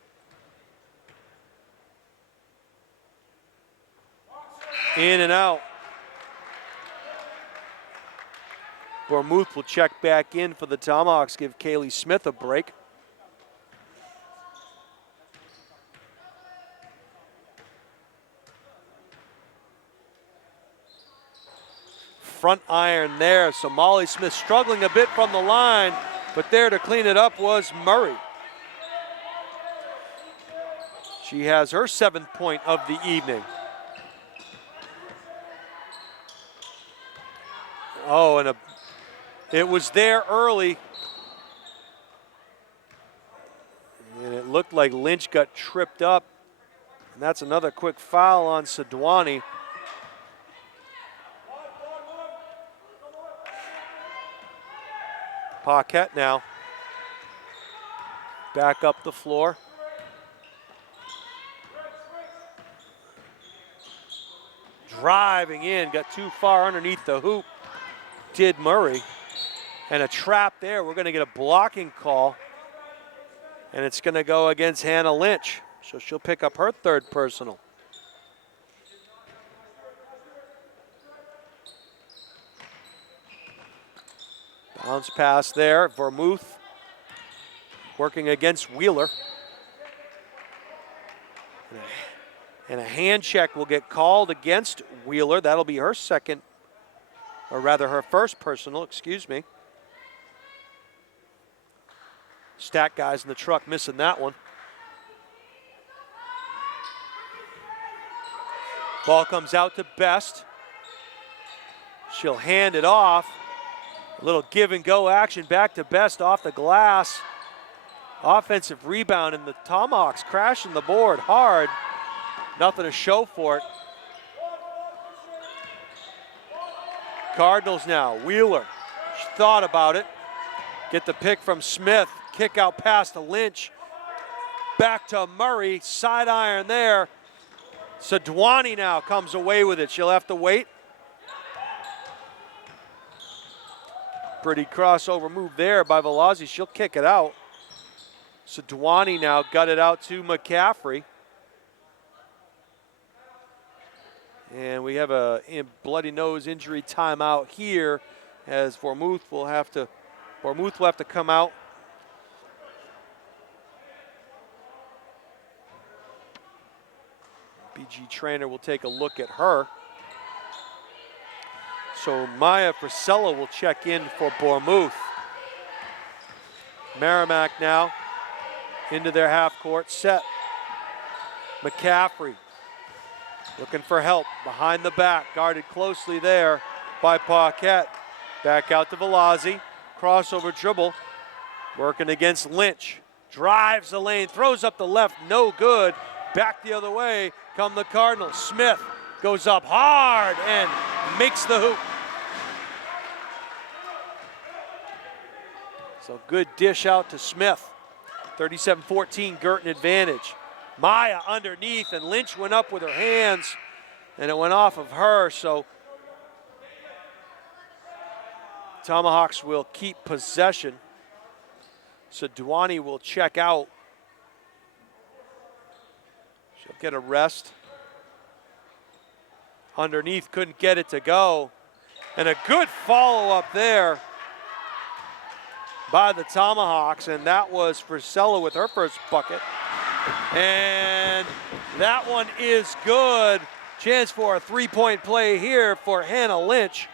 In and out. Vermouth will check back in for the Tomahawks, give Kaylee Smith a break. Front iron there, so Molly Smith struggling a bit from the line, but there to clean it up was Murray. She has her 7th point of the evening. Oh, and it was there early. And it looked like Lynch got tripped up. And that's another quick foul on Sadwani. Paquette now. Back up the floor. Driving in, got too far underneath the hoop. Did Murray. And a trap there. We're going to get a blocking call. And it's going to go against Hannah Lynch. So she'll pick up her 3rd personal. Bounce pass there. Vermouth working against Wheeler. And a hand check will get called against Wheeler. That'll be her second, or rather her first personal, excuse me. Stat guys in the truck missing that one. Ball comes out to Best. She'll hand it off. A little give and go action back to Best off the glass. Offensive rebound, and the Tomahawks crashing the board hard. Nothing to show for it. Cardinals now, Wheeler. She thought about it. Get the pick from Smith. Kick out pass to Lynch. Back to Murray. Side iron there. Sadwani now comes away with it. She'll have to wait. Pretty crossover move there by Velazzi. She'll kick it out. So Dwani now got it out to McCaffrey. And we have a bloody nose injury timeout here as Vormuth will have to come out. BG trainer will take a look at her. So Maya Frisella will check in for Bournemouth. Merrimack now into their half court set. McCaffrey looking for help behind the back, guarded closely there by Paquette. Back out to Velazzi, crossover dribble, working against Lynch. Drives the lane, throws up the left, no good. Back the other way come the Cardinals. Smith goes up hard and makes the hoop. So good dish out to Smith. 37-14 Guertin advantage. Maya underneath, and Lynch went up with her hands, and it went off of her, so Tomahawks will keep possession. So Dwani will check out. She'll get a rest. Underneath, couldn't get it to go. And a good follow-up there by the Tomahawks, and that was Frisella with her first bucket. And that one is good. Chance for a three-point play here for Hannah Lynch.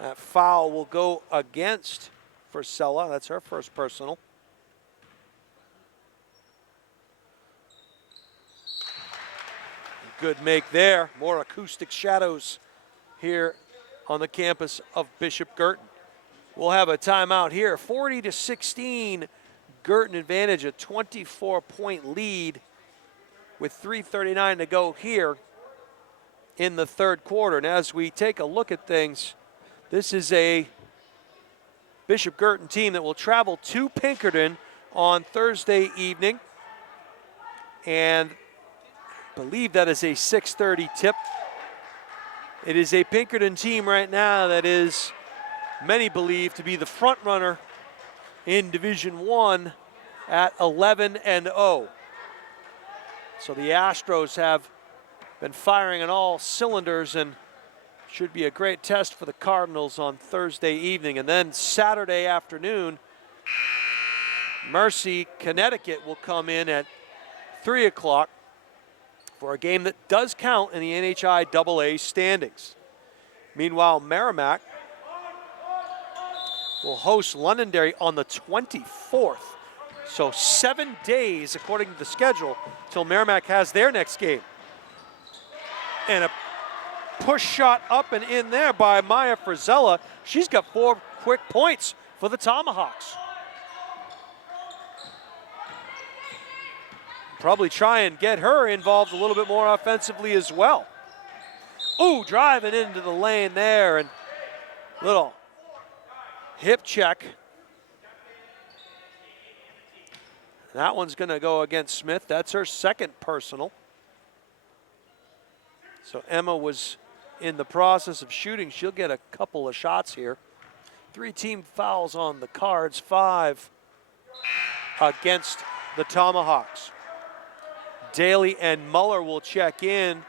That foul will go against Frisella. That's her first personal. Good make there. More acoustic shadows here on the campus of Bishop Guertin. We'll have a timeout here. 40-16, Guertin advantage, a 24-point lead with 3:39 to go here in the third quarter. And as we take a look at things, this is a Bishop Guertin team that will travel to Pinkerton on Thursday evening. And I believe that is a 6:30 tip. It is a Pinkerton team right now that is, many believe, to be the front runner in Division I at 11-0. So the Astros have been firing on all cylinders and should be a great test for the Cardinals on Thursday evening. And then Saturday afternoon, Mercy, Connecticut will come in at 3 o'clock for a game that does count in the NHIAA standings. Meanwhile, Merrimack will host Londonderry on the 24th. So 7 days, according to the schedule, till Merrimack has their next game. And a push shot up and in there by Maya Frisella. She's got 4 quick points for the Tomahawks. Probably try and get her involved a little bit more offensively as well. Ooh, driving into the lane there, and little hip check. That one's gonna go against Smith. That's her second personal. So Emma was in the process of shooting. She'll get a couple of shots here. 3 team fouls on the Cards, 5 against the Tomahawks. Daly and Muller will check in.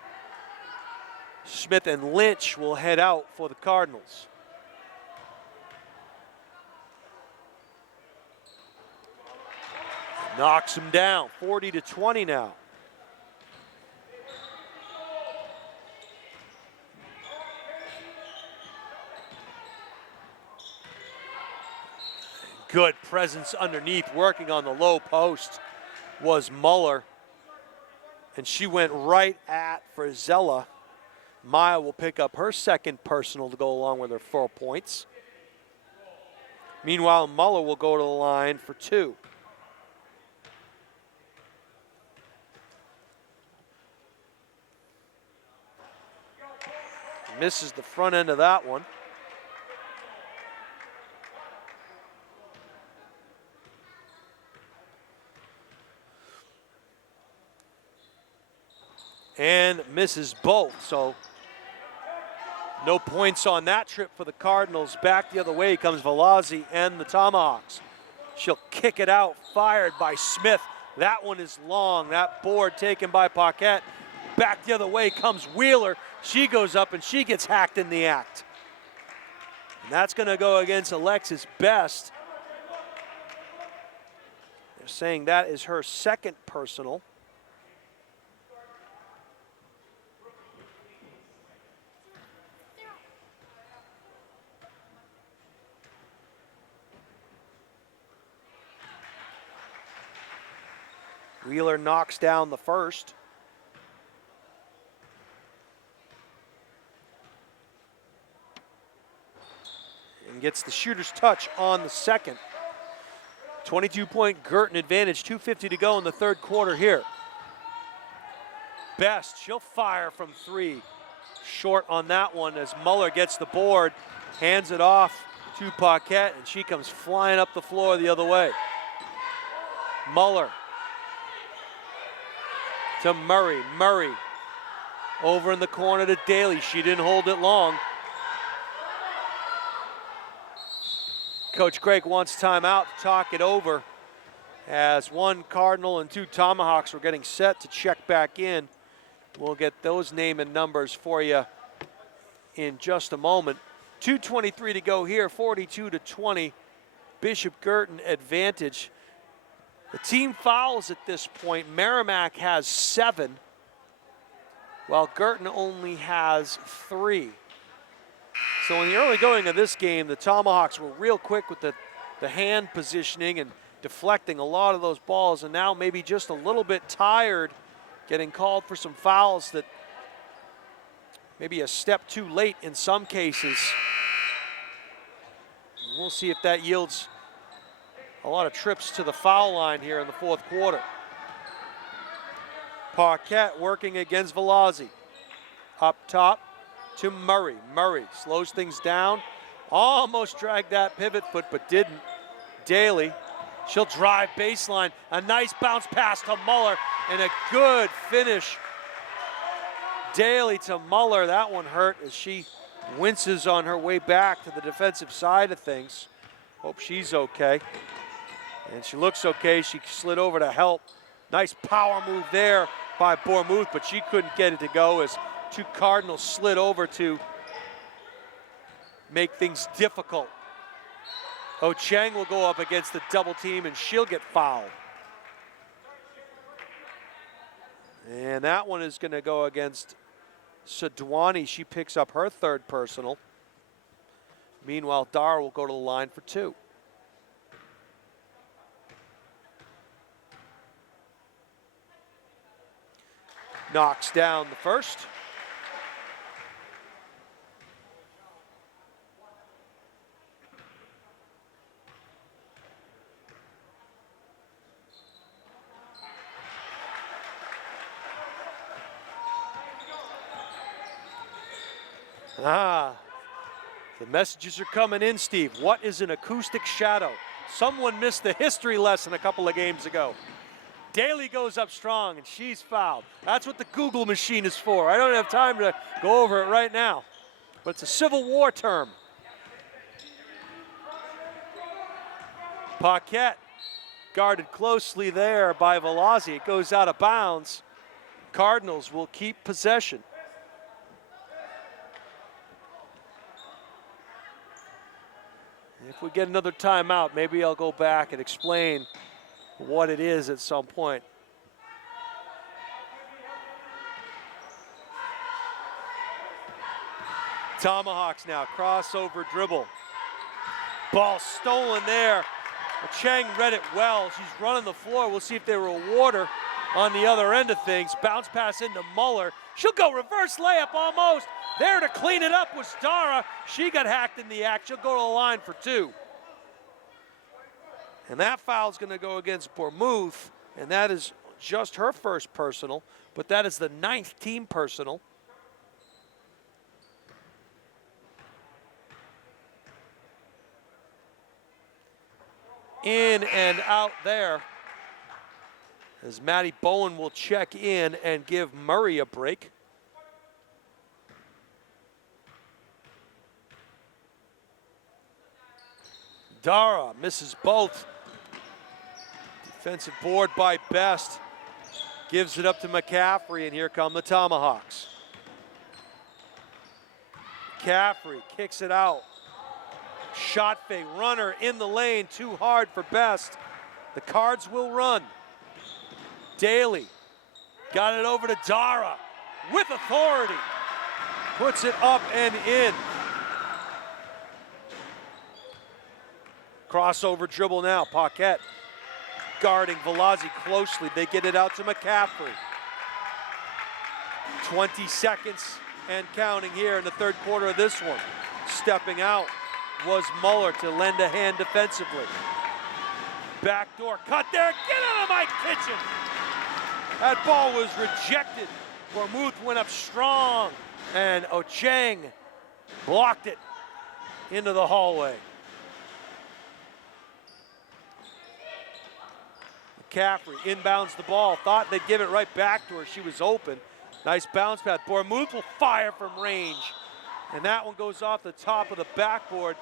Smith and Lynch will head out for the Cardinals. Knocks him down, 40-20 now. Good presence underneath, working on the low post was Muller. And she went right at Frisella. Maya will pick up her second personal to go along with her 4 points. Meanwhile, Muller will go to the line for 2. Misses the front end of that one. and misses both. So no points on that trip for the Cardinals. Back the other way comes Velazzi and the Tomahawks. She'll kick it out, fired by Smith. That one is long. That board taken by Paquette. Back the other way comes Wheeler. She goes up and she gets hacked in the act. And that's going to go against Alexis Best. They're saying that is her second personal. Wheeler knocks down the first. And gets the shooter's touch on the second. 22-point Guertin advantage, 2:50 to go in the third quarter here. Best, she'll fire from three. Short on that one as Muller gets the board, hands it off to Paquette, and she comes flying up the floor the other way. Muller to Murray. Murray over in the corner to Daly. She didn't hold it long. Coach Craig wants timeout to talk it over as one Cardinal and two Tomahawks were getting set to check back in. We'll get those name and numbers for you in just a moment. 2:23 to go here, 42-20. Bishop Guertin advantage. The team fouls at this point. Merrimack has 7, while Guertin only has 3. So in the early going of this game, the Tomahawks were real quick with the hand positioning and deflecting a lot of those balls, and now maybe just a little bit tired, getting called for some fouls that maybe a step too late in some cases. We'll see if that yields a lot of trips to the foul line here in the fourth quarter. Paquette working against Velazzi. Up top to Murray. Murray slows things down. Almost dragged that pivot foot, but didn't. Daly, she'll drive baseline. A nice bounce pass to Muller and a good finish. Daly to Muller. That one hurt as she winces on her way back to the defensive side of things. Hope she's okay. And she looks okay. She slid over to help. Nice power move there by Bourmouth, but she couldn't get it to go as two Cardinals slid over to make things difficult. Chang will go up against the double team and she'll get fouled. And that one is going to go against Sadwani. She picks up her third personal. Meanwhile, Dar will go to the line for 2. Knocks down the first. The messages are coming in, Steve. What is an acoustic shadow? Someone missed the history lesson a couple of games ago. Daly goes up strong and she's fouled. That's what the Google machine is for. I don't have time to go over it right now, but it's a Civil War term. Paquette guarded closely there by Velazzi. It goes out of bounds. Cardinals will keep possession. If we get another timeout, maybe I'll go back and explain what it is at some point. Tomahawks now, crossover dribble. Ball stolen there. Chang read it well. She's running the floor. We'll see if they reward her on the other end of things. Bounce pass into Muller. She'll go reverse layup almost. There to clean it up was Dara. She got hacked in the act. She'll go to the line for 2. And that foul's going to go against Bourmouth, and that is just her first personal, but that is the 9th team personal. In and out there. as Matty Bowen will check in and give Murray a break. Dara misses both. Defensive board by Best. Gives it up to McCaffrey, and here come the Tomahawks. McCaffrey kicks it out. Shot fake, runner in the lane, too hard for Best. The Cards will run. Daly got it over to Dara with authority. Puts it up and in. Crossover dribble now, Paquette guarding Velazzi closely. They get it out to McCaffrey. 20 seconds and counting here in the third quarter of this one. Stepping out was Muller to lend a hand defensively. Backdoor cut there, get out of my kitchen! That ball was rejected. Vermouth went up strong, and Ochang blocked it into the hallway. McCaffrey inbounds the ball, thought they'd give it right back to her. She was open. Nice bounce pass. Bournemouth will fire from range. And that one goes off the top of the backboard.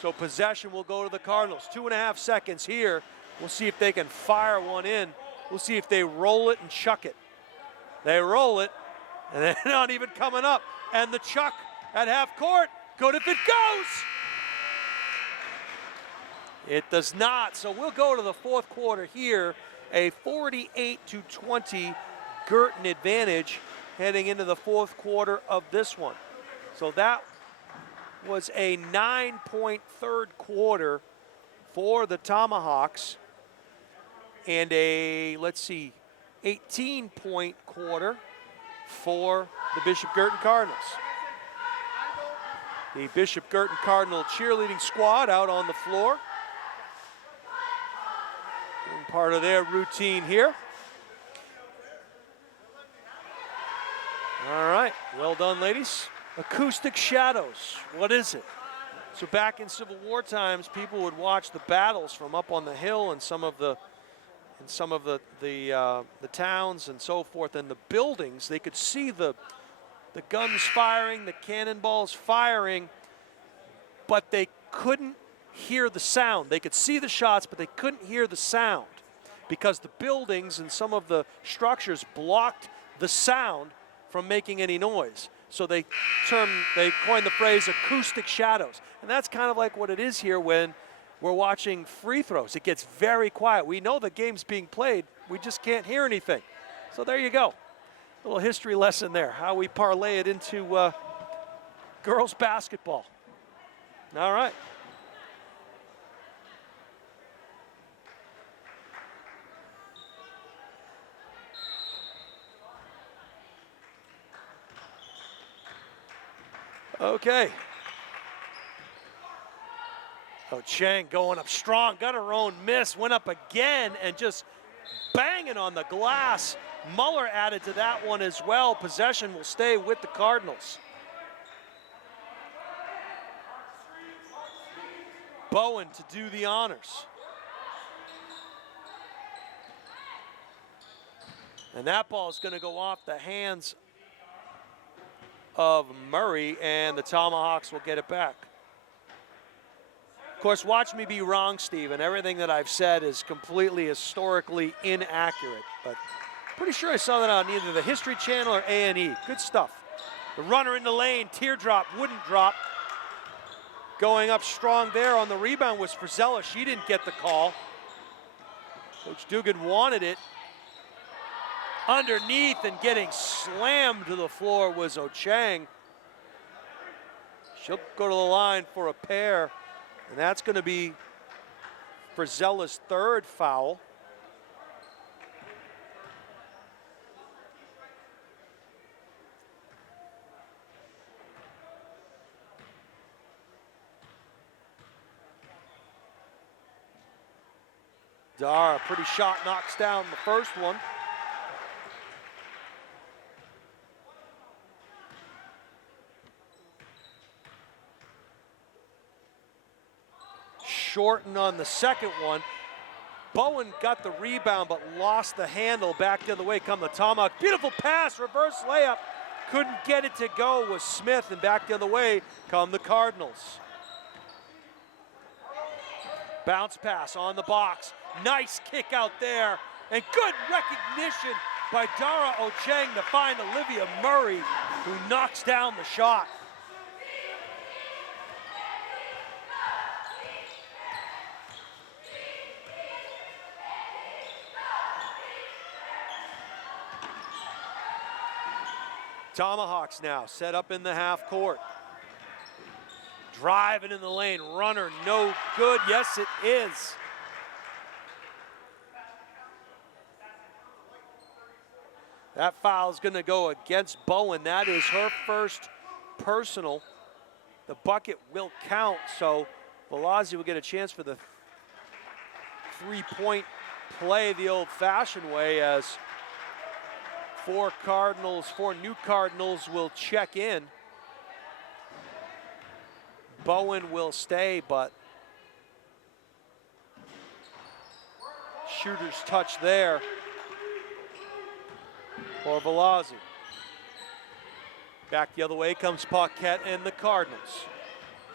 So possession will go to the Cardinals. 2.5 seconds here. We'll see if they can fire one in. We'll see if they roll it and chuck it. They roll it, and they're not even coming up. And the chuck at half court. Good if it goes. It does not. So we'll go to the fourth quarter here. A 48-20 Guertin advantage heading into the fourth quarter of this one. So that was a 9-point third quarter for the Tomahawks and a, 18-point quarter for the Bishop Guertin Cardinals. The Bishop Guertin Cardinal cheerleading squad out on the floor. And part of their routine here. All right, well done, ladies. Acoustic shadows, what is it? So back in Civil War times, people would watch the battles from up on the hill and some of the towns and so forth, and the buildings. They could see the guns firing, the cannonballs firing, but they couldn't hear the sound. They could see the shots, but they couldn't hear the sound because the buildings and some of the structures blocked the sound from making any noise. So they coined the phrase acoustic shadows. And that's kind of like what it is here when we're watching free throws. It gets very quiet. We know the game's being played. We just can't hear anything. So there you go. A little history lesson there, how we parlay it into girls basketball. All right. Okay. Oh, Chang going up strong, got her own miss, went up again and just banging on the glass. Muller added to that one as well. Possession will stay with the Cardinals. Bowen to do the honors. And that ball is going to go off the hands of Murray, and the Tomahawks will get it back. Of course, watch me be wrong, Steve, and everything that I've said is completely historically inaccurate, but pretty sure I saw that on either the History Channel or A&E. Good stuff. The runner in the lane, teardrop, wouldn't drop. Going up strong there on the rebound was Frizella. She didn't get the call. Coach Dugan wanted it. Underneath and getting slammed to the floor was Ochang. She'll go to the line for a pair, and that's going to be Frizella's third foul. Dara, pretty shot, knocks down the first one. Shorten on the second one. Bowen got the rebound but lost the handle. Back the other way come the Tomahawks. Beautiful pass, reverse layup. Couldn't get it to go with Smith, and back the other way come the Cardinals. Bounce pass on the box. Nice kick out there, and good recognition by Dara Ocheng to find Olivia Murray, who knocks down the shot. Tomahawks now set up in the half court. Driving in the lane, runner no good. Yes, it is. That foul is going to go against Bowen. That is her first personal. The bucket will count, so Velazzi will get a chance for the three-point play the old-fashioned way, as four new Cardinals will check in. Bowen will stay, but shooter's touch there for Velazzi. Back the other way comes Paquette and the Cardinals.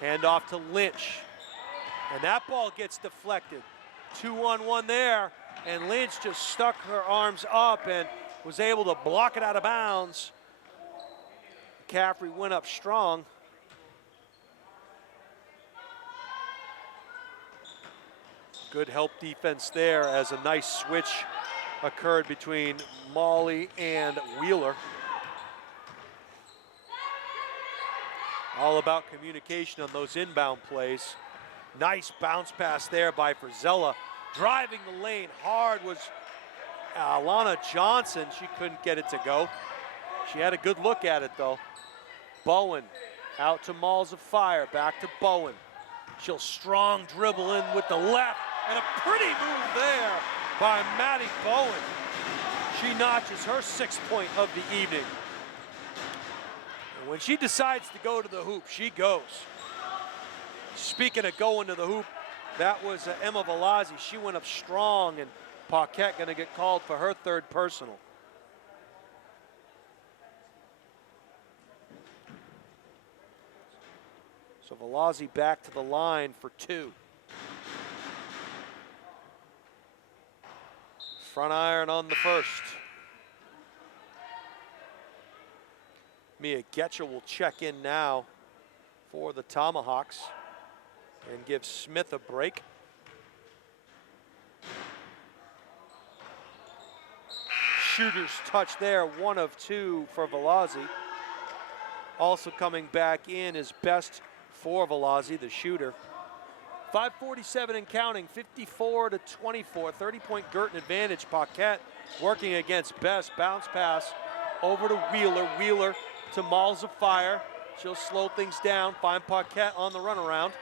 Hand off to Lynch. And that ball gets deflected. 2-on-1 there, and Lynch just stuck her arms up and was able to block it out of bounds. McCaffrey went up strong. Good help defense there as a nice switch occurred between Molly and Wheeler. All about communication on those inbound plays. Nice bounce pass there by Frizella. Driving the lane hard was Alana Johnson. She couldn't get it to go. She had a good look at it though. Bowen out to Malls of Fire, back to Bowen. She'll strong dribble in with the left, and a pretty move there by Maddie Bowen. She notches her 6th point of the evening. And when she decides to go to the hoop, she goes. Speaking of going to the hoop, that was Emma Velazzi. She went up strong, and Paquette gonna get called for her 3rd personal. So Velazzi back to the line for 2. Front iron on the first. Mia Getchell will check in now for the Tomahawks and give Smith a break. Shooter's touch there, 1 of 2 for Velazzi. Also coming back in is Best for Velazzi, the shooter. 5:47 and counting, 54-24, 30-point Guertin advantage. Paquette working against Best. Bounce pass over to Wheeler. Wheeler to Malls of Fire. She'll slow things down, find Paquette on the runaround.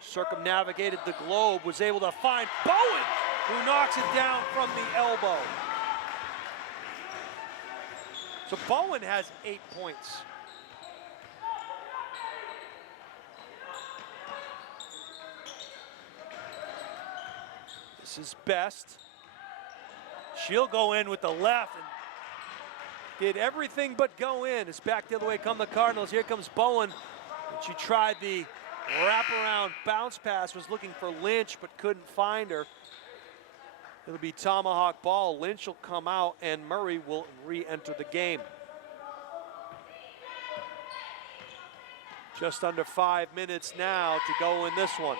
Circumnavigated the globe, was able to find Bowen, who knocks it down from the elbow. So Bowen has 8 points. This is Best. She'll go in with the left and did everything but go in. It's back the other way come the Cardinals. Here comes Bowen. And she tried the wraparound bounce pass, was looking for Lynch but couldn't find her. It'll be Tomahawk ball. Lynch will come out and Murray will re-enter the game. Just under 5 minutes now to go in this one.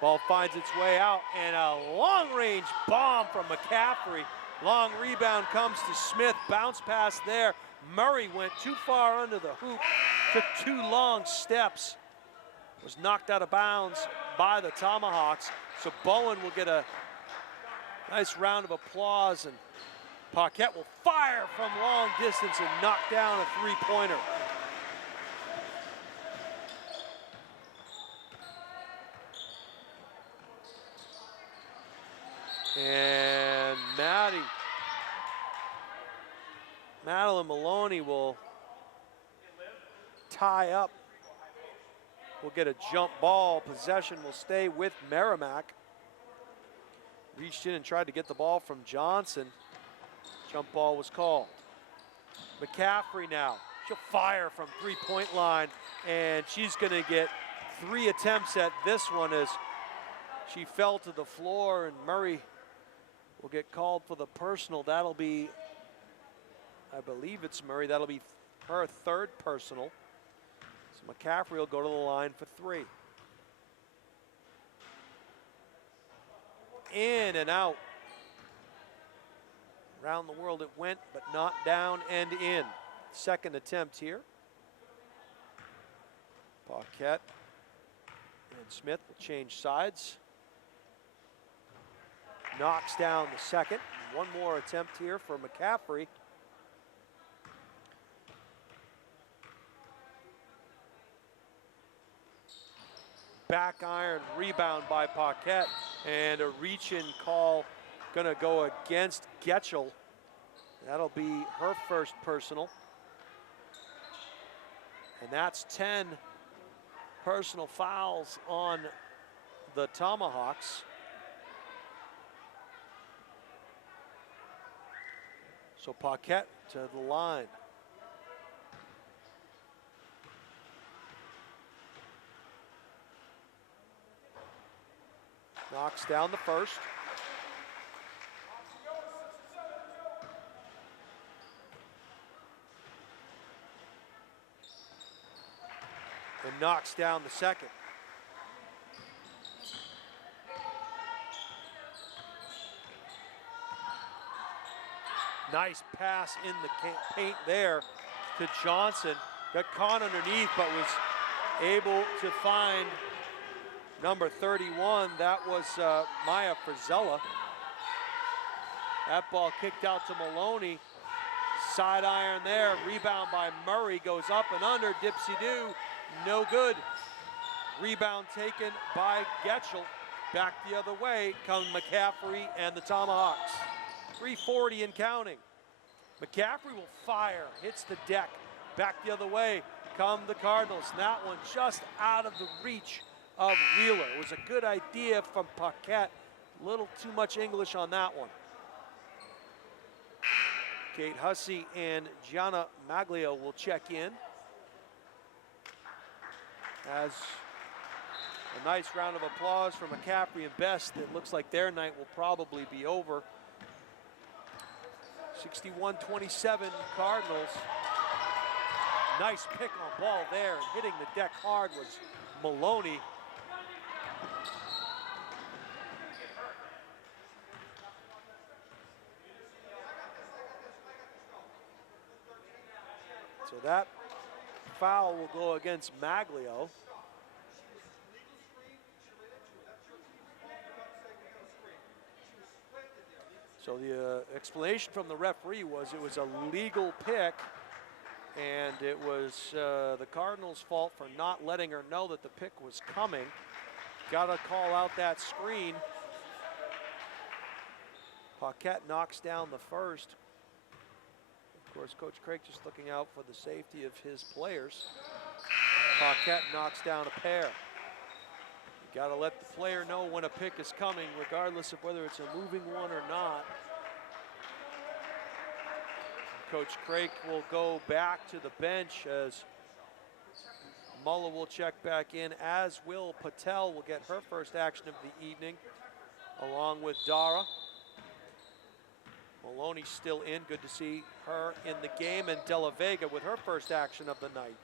Ball finds its way out, and a long-range bomb from McCaffrey. Long rebound comes to Smith. Bounce pass there. Murray went too far under the hoop, took 2 long steps, was knocked out of bounds by the Tomahawks. So Bowen will get a nice round of applause, and Paquette will fire from long distance and knock down a 3-pointer. And Madeline Maloney will tie up will get a jump ball. Possession will stay with Merrimack. Reached in and tried to get the ball from Johnson. Jump ball was called. McCaffrey now. She'll fire from three-point line, and she's going to get 3 attempts at this one as she fell to the floor, and Murray will get called for the personal. That'll be, I believe it's Murray, that'll be her 3rd personal. So McCaffrey will go to the line for 3. In and out. Around the world it went, but not down and in. 2nd attempt here. Paquette and Smith will change sides. Knocks down the 2nd. One more attempt here for McCaffrey. Back iron rebound by Paquette, and a reach-in call gonna go against Getchell. That'll be her 1st personal. And that's 10 personal fouls on the Tomahawks. So Paquette to the line. Knocks down the 1st. And knocks down the 2nd. Nice pass in the paint there to Johnson. Got caught underneath, but was able to find number 31. That was Maya Frizella. That ball kicked out to Maloney. Side iron there. Rebound by Murray. Goes up and under. Dipsy-do. No good. Rebound taken by Getchell. Back the other way come McCaffrey and the Tomahawks. 3:40 and counting. McCaffrey will fire, hits the deck. Back the other way come the Cardinals. And that one just out of the reach of Wheeler. It was a good idea from Paquette. A little too much English on that one. Kate Hussey and Gianna Maglio will check in. As a nice round of applause for McCaffrey and Best. It looks like their night will probably be over. 61-27 Cardinals. Nice pick on ball there, and hitting the deck hard was Maloney. So that foul will go against Maglio. So the explanation from the referee was it was a legal pick, and it was the Cardinals' fault for not letting her know that the pick was coming. Got to call out that screen. Paquette knocks down the 1st. Of course, Coach Craig just looking out for the safety of his players. Paquette knocks down a pair. You got to let the player know when a pick is coming, regardless of whether it's a moving one or not. Coach Craig will go back to the bench as Mulla will check back in, as will Patel will get her first action of the evening, along with Dara. Maloney still in, good to see her in the game, and Della Vega with her first action of the night.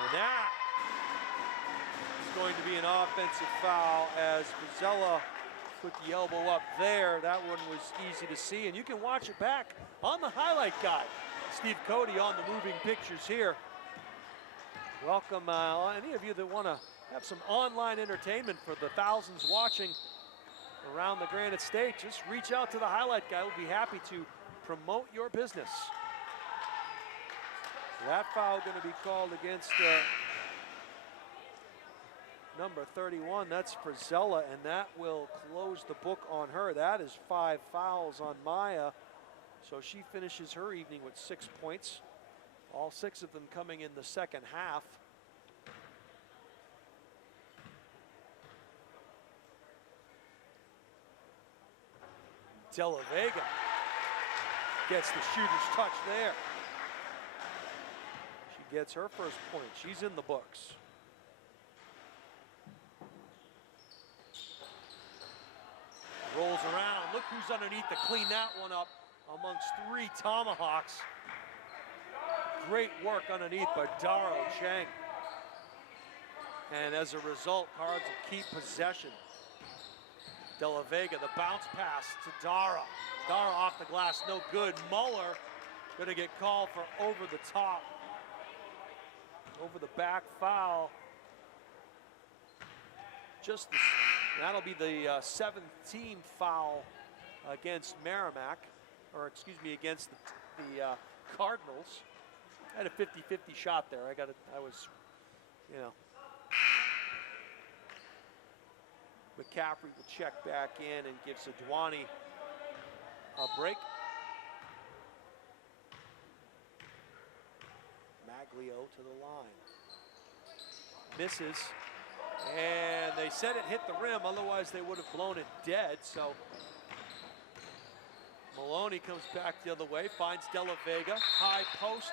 And that is going to be an offensive foul as Frizella put the elbow up there. That one was easy to see, and you can watch it back on the highlight guide. Steve Cody on the moving pictures here. Welcome any of you that want to have some online entertainment for the thousands watching around the Granite State. Just reach out to the highlight guy. We'll be happy to promote your business. That foul going to be called against number 31. That's Frizella, and that will close the book on her. That is 5 fouls on Maya. So she finishes her evening with 6 points. All 6 of them coming in the second half. De La Vega gets the shooter's touch there. She gets her first point. She's in the books. Rolls around. Look who's underneath to clean that one up amongst 3 Tomahawks. Great work underneath by Dara Chang. And as a result, Cards will keep possession. De La Vega, the bounce pass to Dara. Dara off the glass, no good. Muller gonna get called for over the top. Over the back foul. That'll be the 7th team foul against Merrimack, or excuse me, against the Cardinals. I had a 50-50 shot there. I was, you know. McCaffrey will check back in and gives Adwani a break. Maglio to the line. Misses. And they said it hit the rim, otherwise they would have blown it dead. So Maloney comes back the other way, finds De La Vega, high post,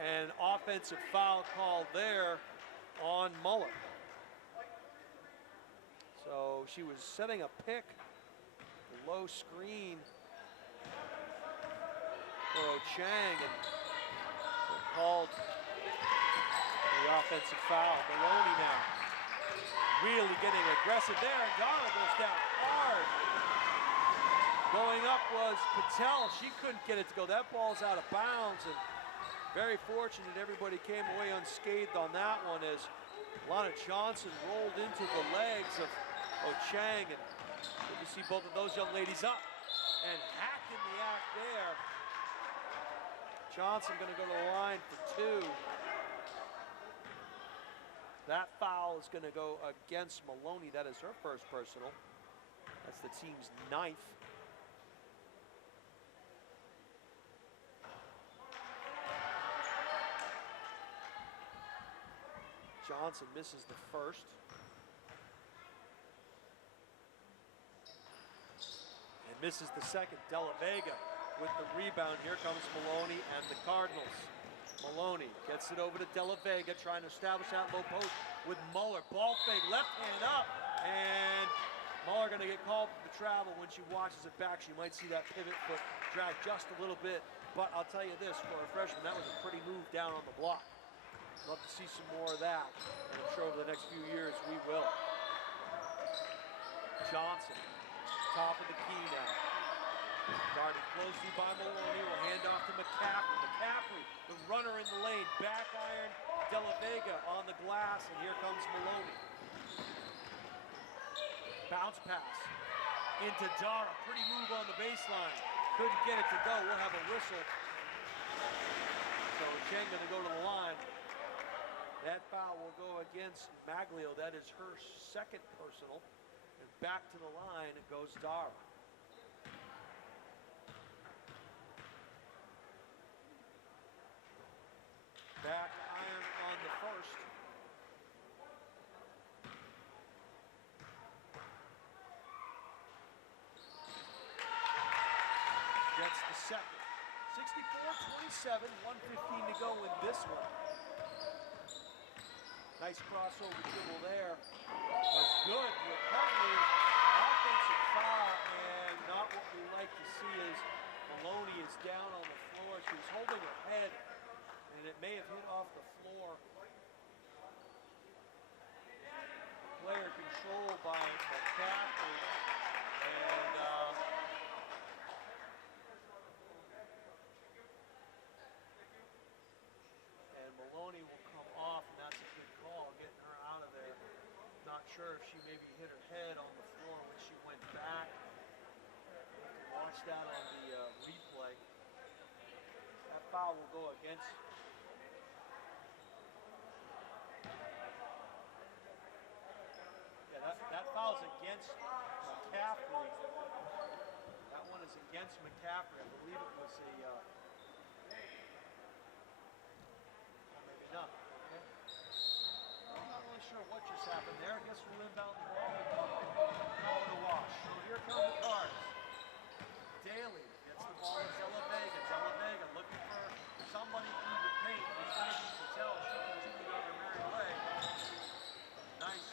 and offensive foul called there on Muller. So she was setting a pick, a low screen for Ochang, and called the offensive foul. Maloney now really getting aggressive there, and Donna goes down hard. Going up was Patel. She couldn't get it to go. That ball's out of bounds, and very fortunate everybody came away unscathed on that one as Lana Johnson rolled into the legs of Ochang, and good to see both of those young ladies up and hack in the act there. Johnson gonna go to the line for 2. That foul is gonna go against Maloney. That is her first personal. That's the team's 9th. Johnson misses the first. And misses the second. De La Vega with the rebound. Here comes Maloney and the Cardinals. Maloney gets it over to De La Vega, trying to establish that low post with Muller. Ball fake, left hand up, and Muller gonna get called for the travel. When she watches it back, she might see that pivot foot drag just a little bit. But I'll tell you this, for a freshman, that was a pretty move down on the block. Love to see some more of that, and I'm sure over the next few years we will. Johnson, top of the key now. Guarded closely by Maloney, will hand off to McCaffrey. McCaffrey, the runner in the lane, back iron, De La Vega on the glass, and here comes Maloney. Bounce pass into Dara, pretty move on the baseline. Couldn't get it to go, we'll have a whistle. So Cheng gonna go to the line. That foul will go against Maglio. That is her second personal. And back to the line it goes Dara. Back iron on the first. Gets the second. 64-27, 1:15 to go in this one. Nice crossover dribble there. A good recovery. Offensive foul, and not what we like to see is Maloney is down on the floor. She was holding her head, and it may have hit off the floor. Player controlled by McCaffrey, and Maloney will come off, and that's a good call, getting her out of there. Not sure if she maybe hit her head on the floor when she went back. Watch that on the replay. That foul will go against. Yeah, that foul's against McCaffrey. That one is against McCaffrey. I believe it was a what just happened there. I guess we'll inbound the ball and call it a wash. So here come the Cards. Daly gets the ball to Della Vega. Della Vega looking for somebody through the paint. It's going to be Patel. She continued on her merry way. Nice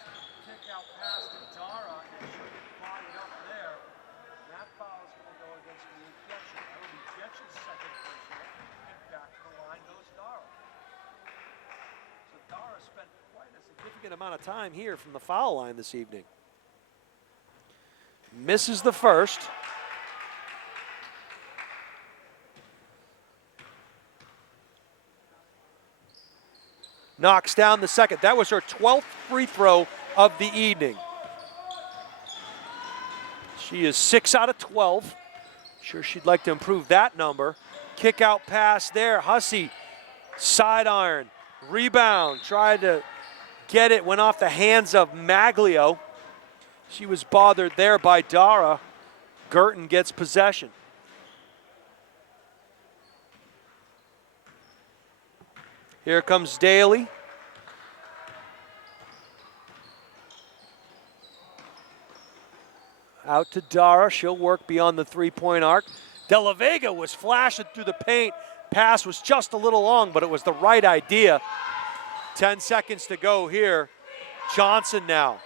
kick out pass to Dara, and she'll get bodied up there. That foul is going to go against the Jetchen. That will be Jetchen's second personal, and back to the line goes Dara. So Dara spent quite a significant amount of time here from the foul line this evening. Misses the first. Knocks down the second. That was her 12th free throw of the evening. She is 6 out of 12. Sure she'd like to improve that number. Kick out pass there. Hussey, side iron, rebound. Tried to get it, went off the hands of Maglio. She was bothered there by Dara. Guertin gets possession. Here comes Daly. Out to Dara. She'll work beyond the three-point arc. Della Vega was flashing through the paint. Pass was just a little long, but it was the right idea. 10 seconds to go here. Johnson now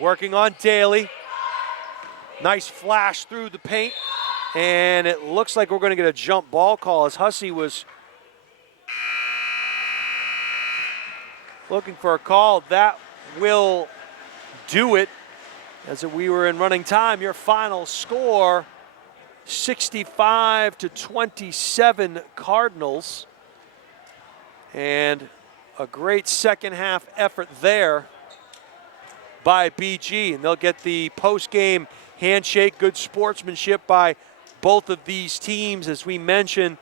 working on Daly. Nice flash through the paint. And it looks like we're going to get a jump ball call as Hussey was looking for a call. That will do it. As we were in running time, your final score, 65-27 Cardinals. And a great second half effort there by BG. And they'll get the post-game handshake, good sportsmanship by both of these teams. As we mentioned,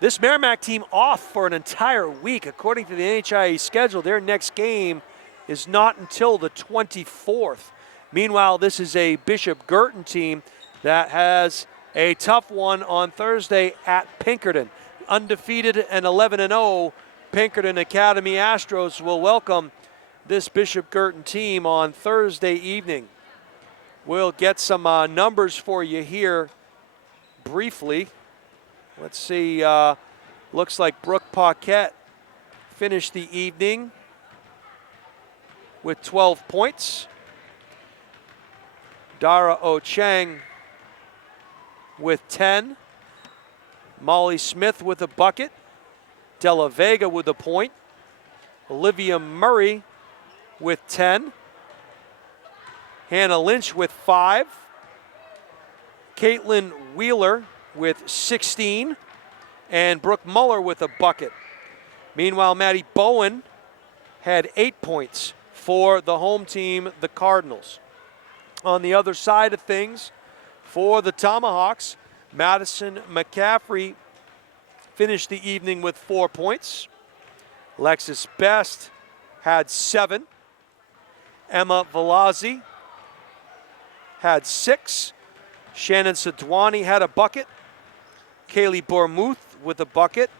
this Merrimack team off for an entire week. According to the NHIAA schedule, their next game is not until the 24th. Meanwhile, this is a Bishop Guertin team that has a tough one on Thursday at Pinkerton. Undefeated and 11-0, Pinkerton Academy Astros will welcome this Bishop Guertin team on Thursday evening. We'll get some numbers for you here briefly. Let's see, looks like Brooke Paquette finished the evening with 12 points. Dara Ocheng with 10. Molly Smith with a bucket. Della Vega with a point. Olivia Murray with 10. Hannah Lynch with 5. Caitlin Wheeler with 16. And Brooke Muller with a bucket. Meanwhile, Maddie Bowen had 8 points for the home team, the Cardinals. On the other side of things, for the Tomahawks, Madison McCaffrey finished the evening with 4 points. Alexis Best had 7. Emma Velazzi had 6. Shannon Sadwani had a bucket. Kaylee Bourmouth with a bucket.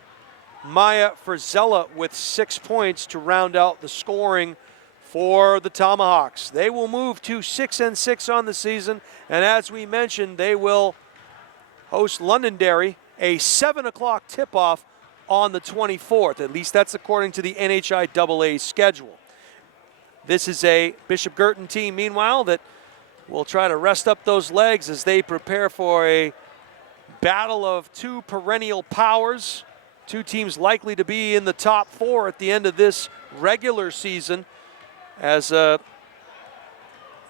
Maya Frizella with 6 points to round out the scoring for the Tomahawks. They will move to 6-6 on the season, and as we mentioned, they will host Londonderry, a 7 o'clock tip-off on the 24th. At least that's according to the NHIAA schedule. This is a Bishop Guertin team, meanwhile, that will try to rest up those legs as they prepare for a battle of two perennial powers, two teams likely to be in the top 4 at the end of this regular season, as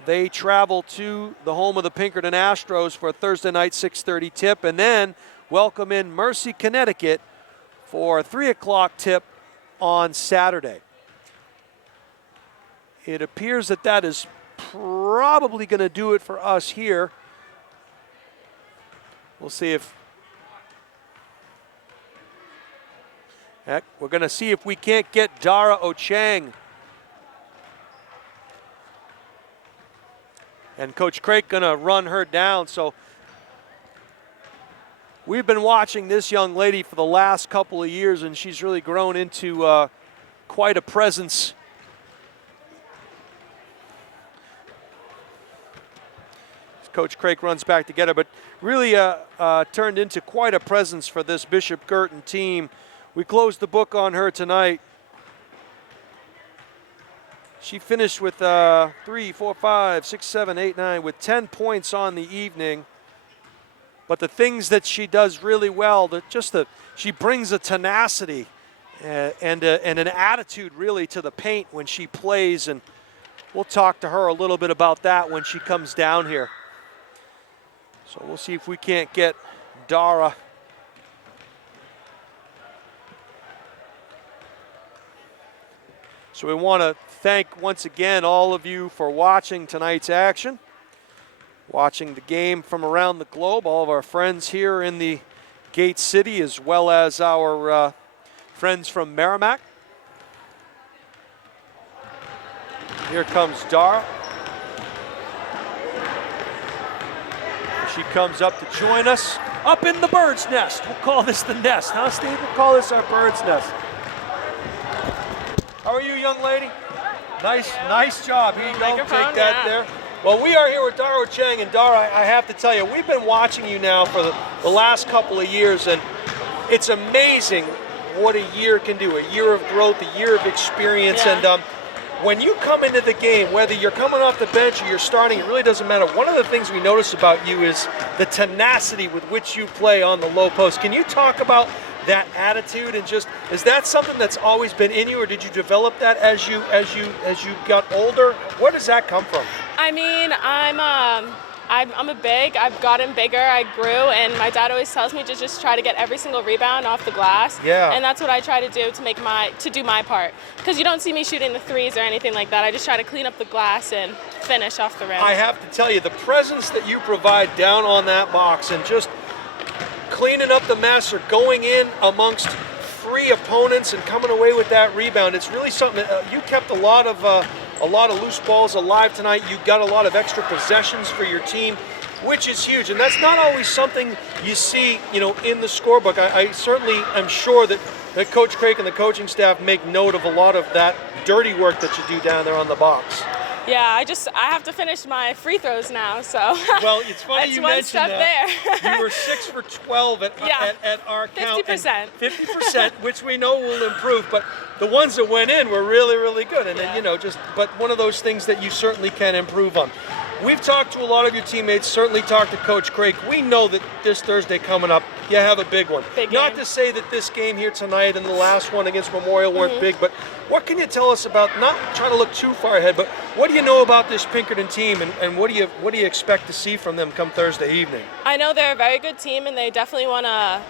they travel to the home of the Pinkerton Astros for a Thursday night 6:30 tip, and then welcome in Mercy, Connecticut for a 3 o'clock tip on Saturday. It appears that that is probably going to do it for us here. We'll see if we're going to see if we can't get Dara Ocheng. And Coach Craig going to run her down. So we've been watching this young lady for the last couple of years, and she's really grown into quite a presence Coach Craik runs back to get her, but really turned into quite a presence for this Bishop Guertin team. We closed the book on her tonight. She finished with 3, 4, 5, 6, 7, 8, 9, with 10 points on the evening. But the things that she does really well, she brings a tenacity and an attitude really to the paint when she plays, and we'll talk to her a little bit about that when she comes down here. So we'll see if we can't get Dara. So we want to thank once again all of you for watching tonight's action, watching the game from around the globe, all of our friends here in the Gate City, as well as our friends from Merrimack. Here comes Dara. She comes up to join us up in the bird's nest. We'll call this the nest, huh, Steve? We'll call this our bird's nest. How are you, young lady? Nice job. Here you go. Take that there. Well, we are here with Dara Chang, and Dara, I have to tell you, we've been watching you now for the last couple of years, and it's amazing what a year can do. A year of growth, a year of experience, and when you come into the game, whether you're coming off the bench or you're starting, it really doesn't matter. One of the things we notice about you is the tenacity with which you play on the low post. Can you talk about that attitude, and just, is that something that's always been in you, or did you develop that as you got older? Where does that come from? I mean, I'm a big. I've gotten bigger. I grew, and my dad always tells me to just try to get every single rebound off the glass. Yeah. And that's what I try to do to do my part. Because you don't see me shooting the threes or anything like that. I just try to clean up the glass and finish off the rim. I have to tell you, the presence that you provide down on that box and just cleaning up the mess or going in amongst three opponents and coming away with that rebound, it's really something. You kept a lot of loose balls alive tonight. You got a lot of extra possessions for your team, which is huge, and that's not always something you see, in the scorebook. I certainly am sure that Coach Craik and the coaching staff make note of a lot of that dirty work that you do down there on the box. Yeah, I have to finish my free throws now, so. Well, it's funny you mentioned that. There. You were 6 for 12 at our count. 50%. 50%, which we know will improve, but the ones that went in were really, really good. And then, but one of those things that you certainly can improve on. We've talked to a lot of your teammates, certainly talked to Coach Craik. We know that this Thursday coming up, you have a big one. Big Not game. to say that this game here tonight and the last one against Memorial weren't big, but what can you tell us about, not trying to look too far ahead, but what do you know about this Pinkerton team, and what do you expect to see from them come Thursday evening? I know they're a very good team, and they definitely want to,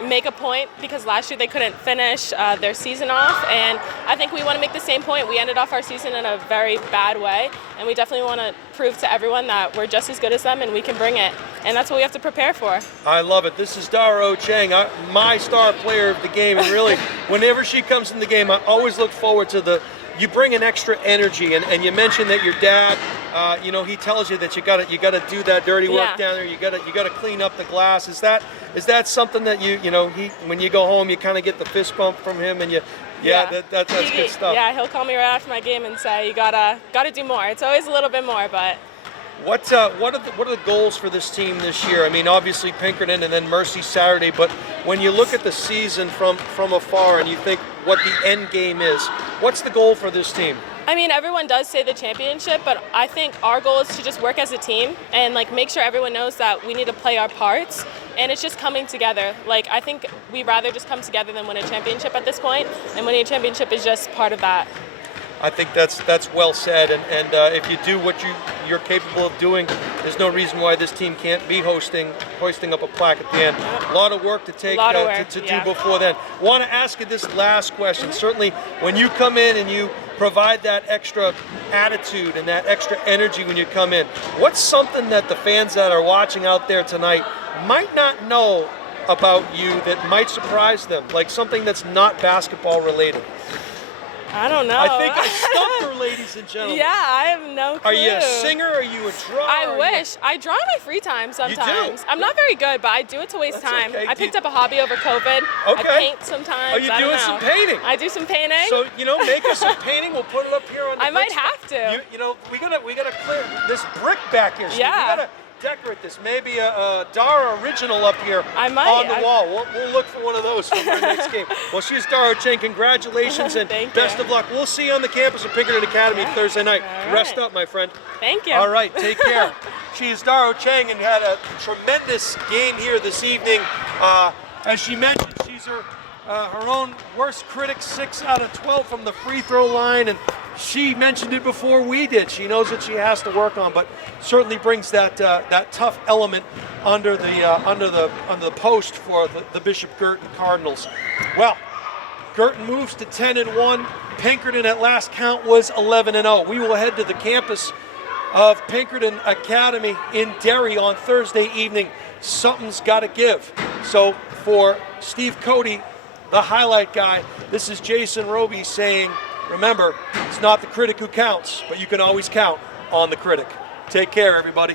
make a point, because last year they couldn't finish their season off, and I think we want to make the same point. We ended off our season in a very bad way, and we definitely want to prove to everyone that we're just as good as them and we can bring it, and that's what we have to prepare for. I love it. This is Dara Chang, my star player of the game, and really, whenever she comes in the game, I always look forward to you bring an extra energy, and you mentioned that your dad, he tells you that you got to do that dirty work down there. You got to clean up the glass. Is that something that when you go home, you kind of get the fist bump from him, and that's good stuff. Yeah, he'll call me right after my game and say, you gotta do more. It's always a little bit more, but. What are the goals for this team this year? I mean, obviously Pinkerton and then Mercy Saturday, but when you look at the season from afar and you think what the end game is, what's the goal for this team? I mean, everyone does say the championship, but I think our goal is to just work as a team and make sure everyone knows that we need to play our parts, and it's just coming together. I think we'd rather just come together than win a championship at this point, and winning a championship is just part of that. I think that's well said, and if you do what you're capable of doing, there's no reason why this team can't be hoisting up a plaque at the end. A lot of work to take to do before then. Want to ask you this last question. Certainly, when you come in and you provide that extra attitude and that extra energy when you come in, what's something that the fans that are watching out there tonight might not know about you that might surprise them, like something that's not basketball related? I don't know. I think I stumped her, ladies and gentlemen. Yeah, I have no clue. Are you a singer? Are you a drawer? I wish. I draw in my free time sometimes. do? I'm not very good, but I do it to waste That's time. okay. I picked up a hobby over COVID. Okay. I paint sometimes. Are you I don't doing know. some painting? I do some painting. So, make us some painting. We'll put it up here on the I might brick. have to. We gotta clear this brick back here. Steve. Yeah. We gotta decorate this. Maybe a Dara original up here I might. on the wall. We'll look for one of those for our next game. Well, she's Dara Chang. Congratulations and Thank best you. of luck. We'll see you on the campus of Pinkerton Academy Thursday night. All Rest right. up, my friend. Thank you. All right, take care. She's Dara Chang and had a tremendous game here this evening. As she mentioned, she's her own worst critic, 6 out of 12 from the free throw line, and she mentioned it before we did. She knows what she has to work on, but certainly brings that tough element under the post for the Bishop Guertin Cardinals. Well, Guertin moves to 10-1. Pinkerton at last count was 11-0. We will head to the campus of Pinkerton Academy in Derry on Thursday evening. Something's got to give. So for Steve Cody, the highlight guy, this is Jason Roby saying, remember, it's not the critic who counts, but you can always count on the critic. Take care, everybody.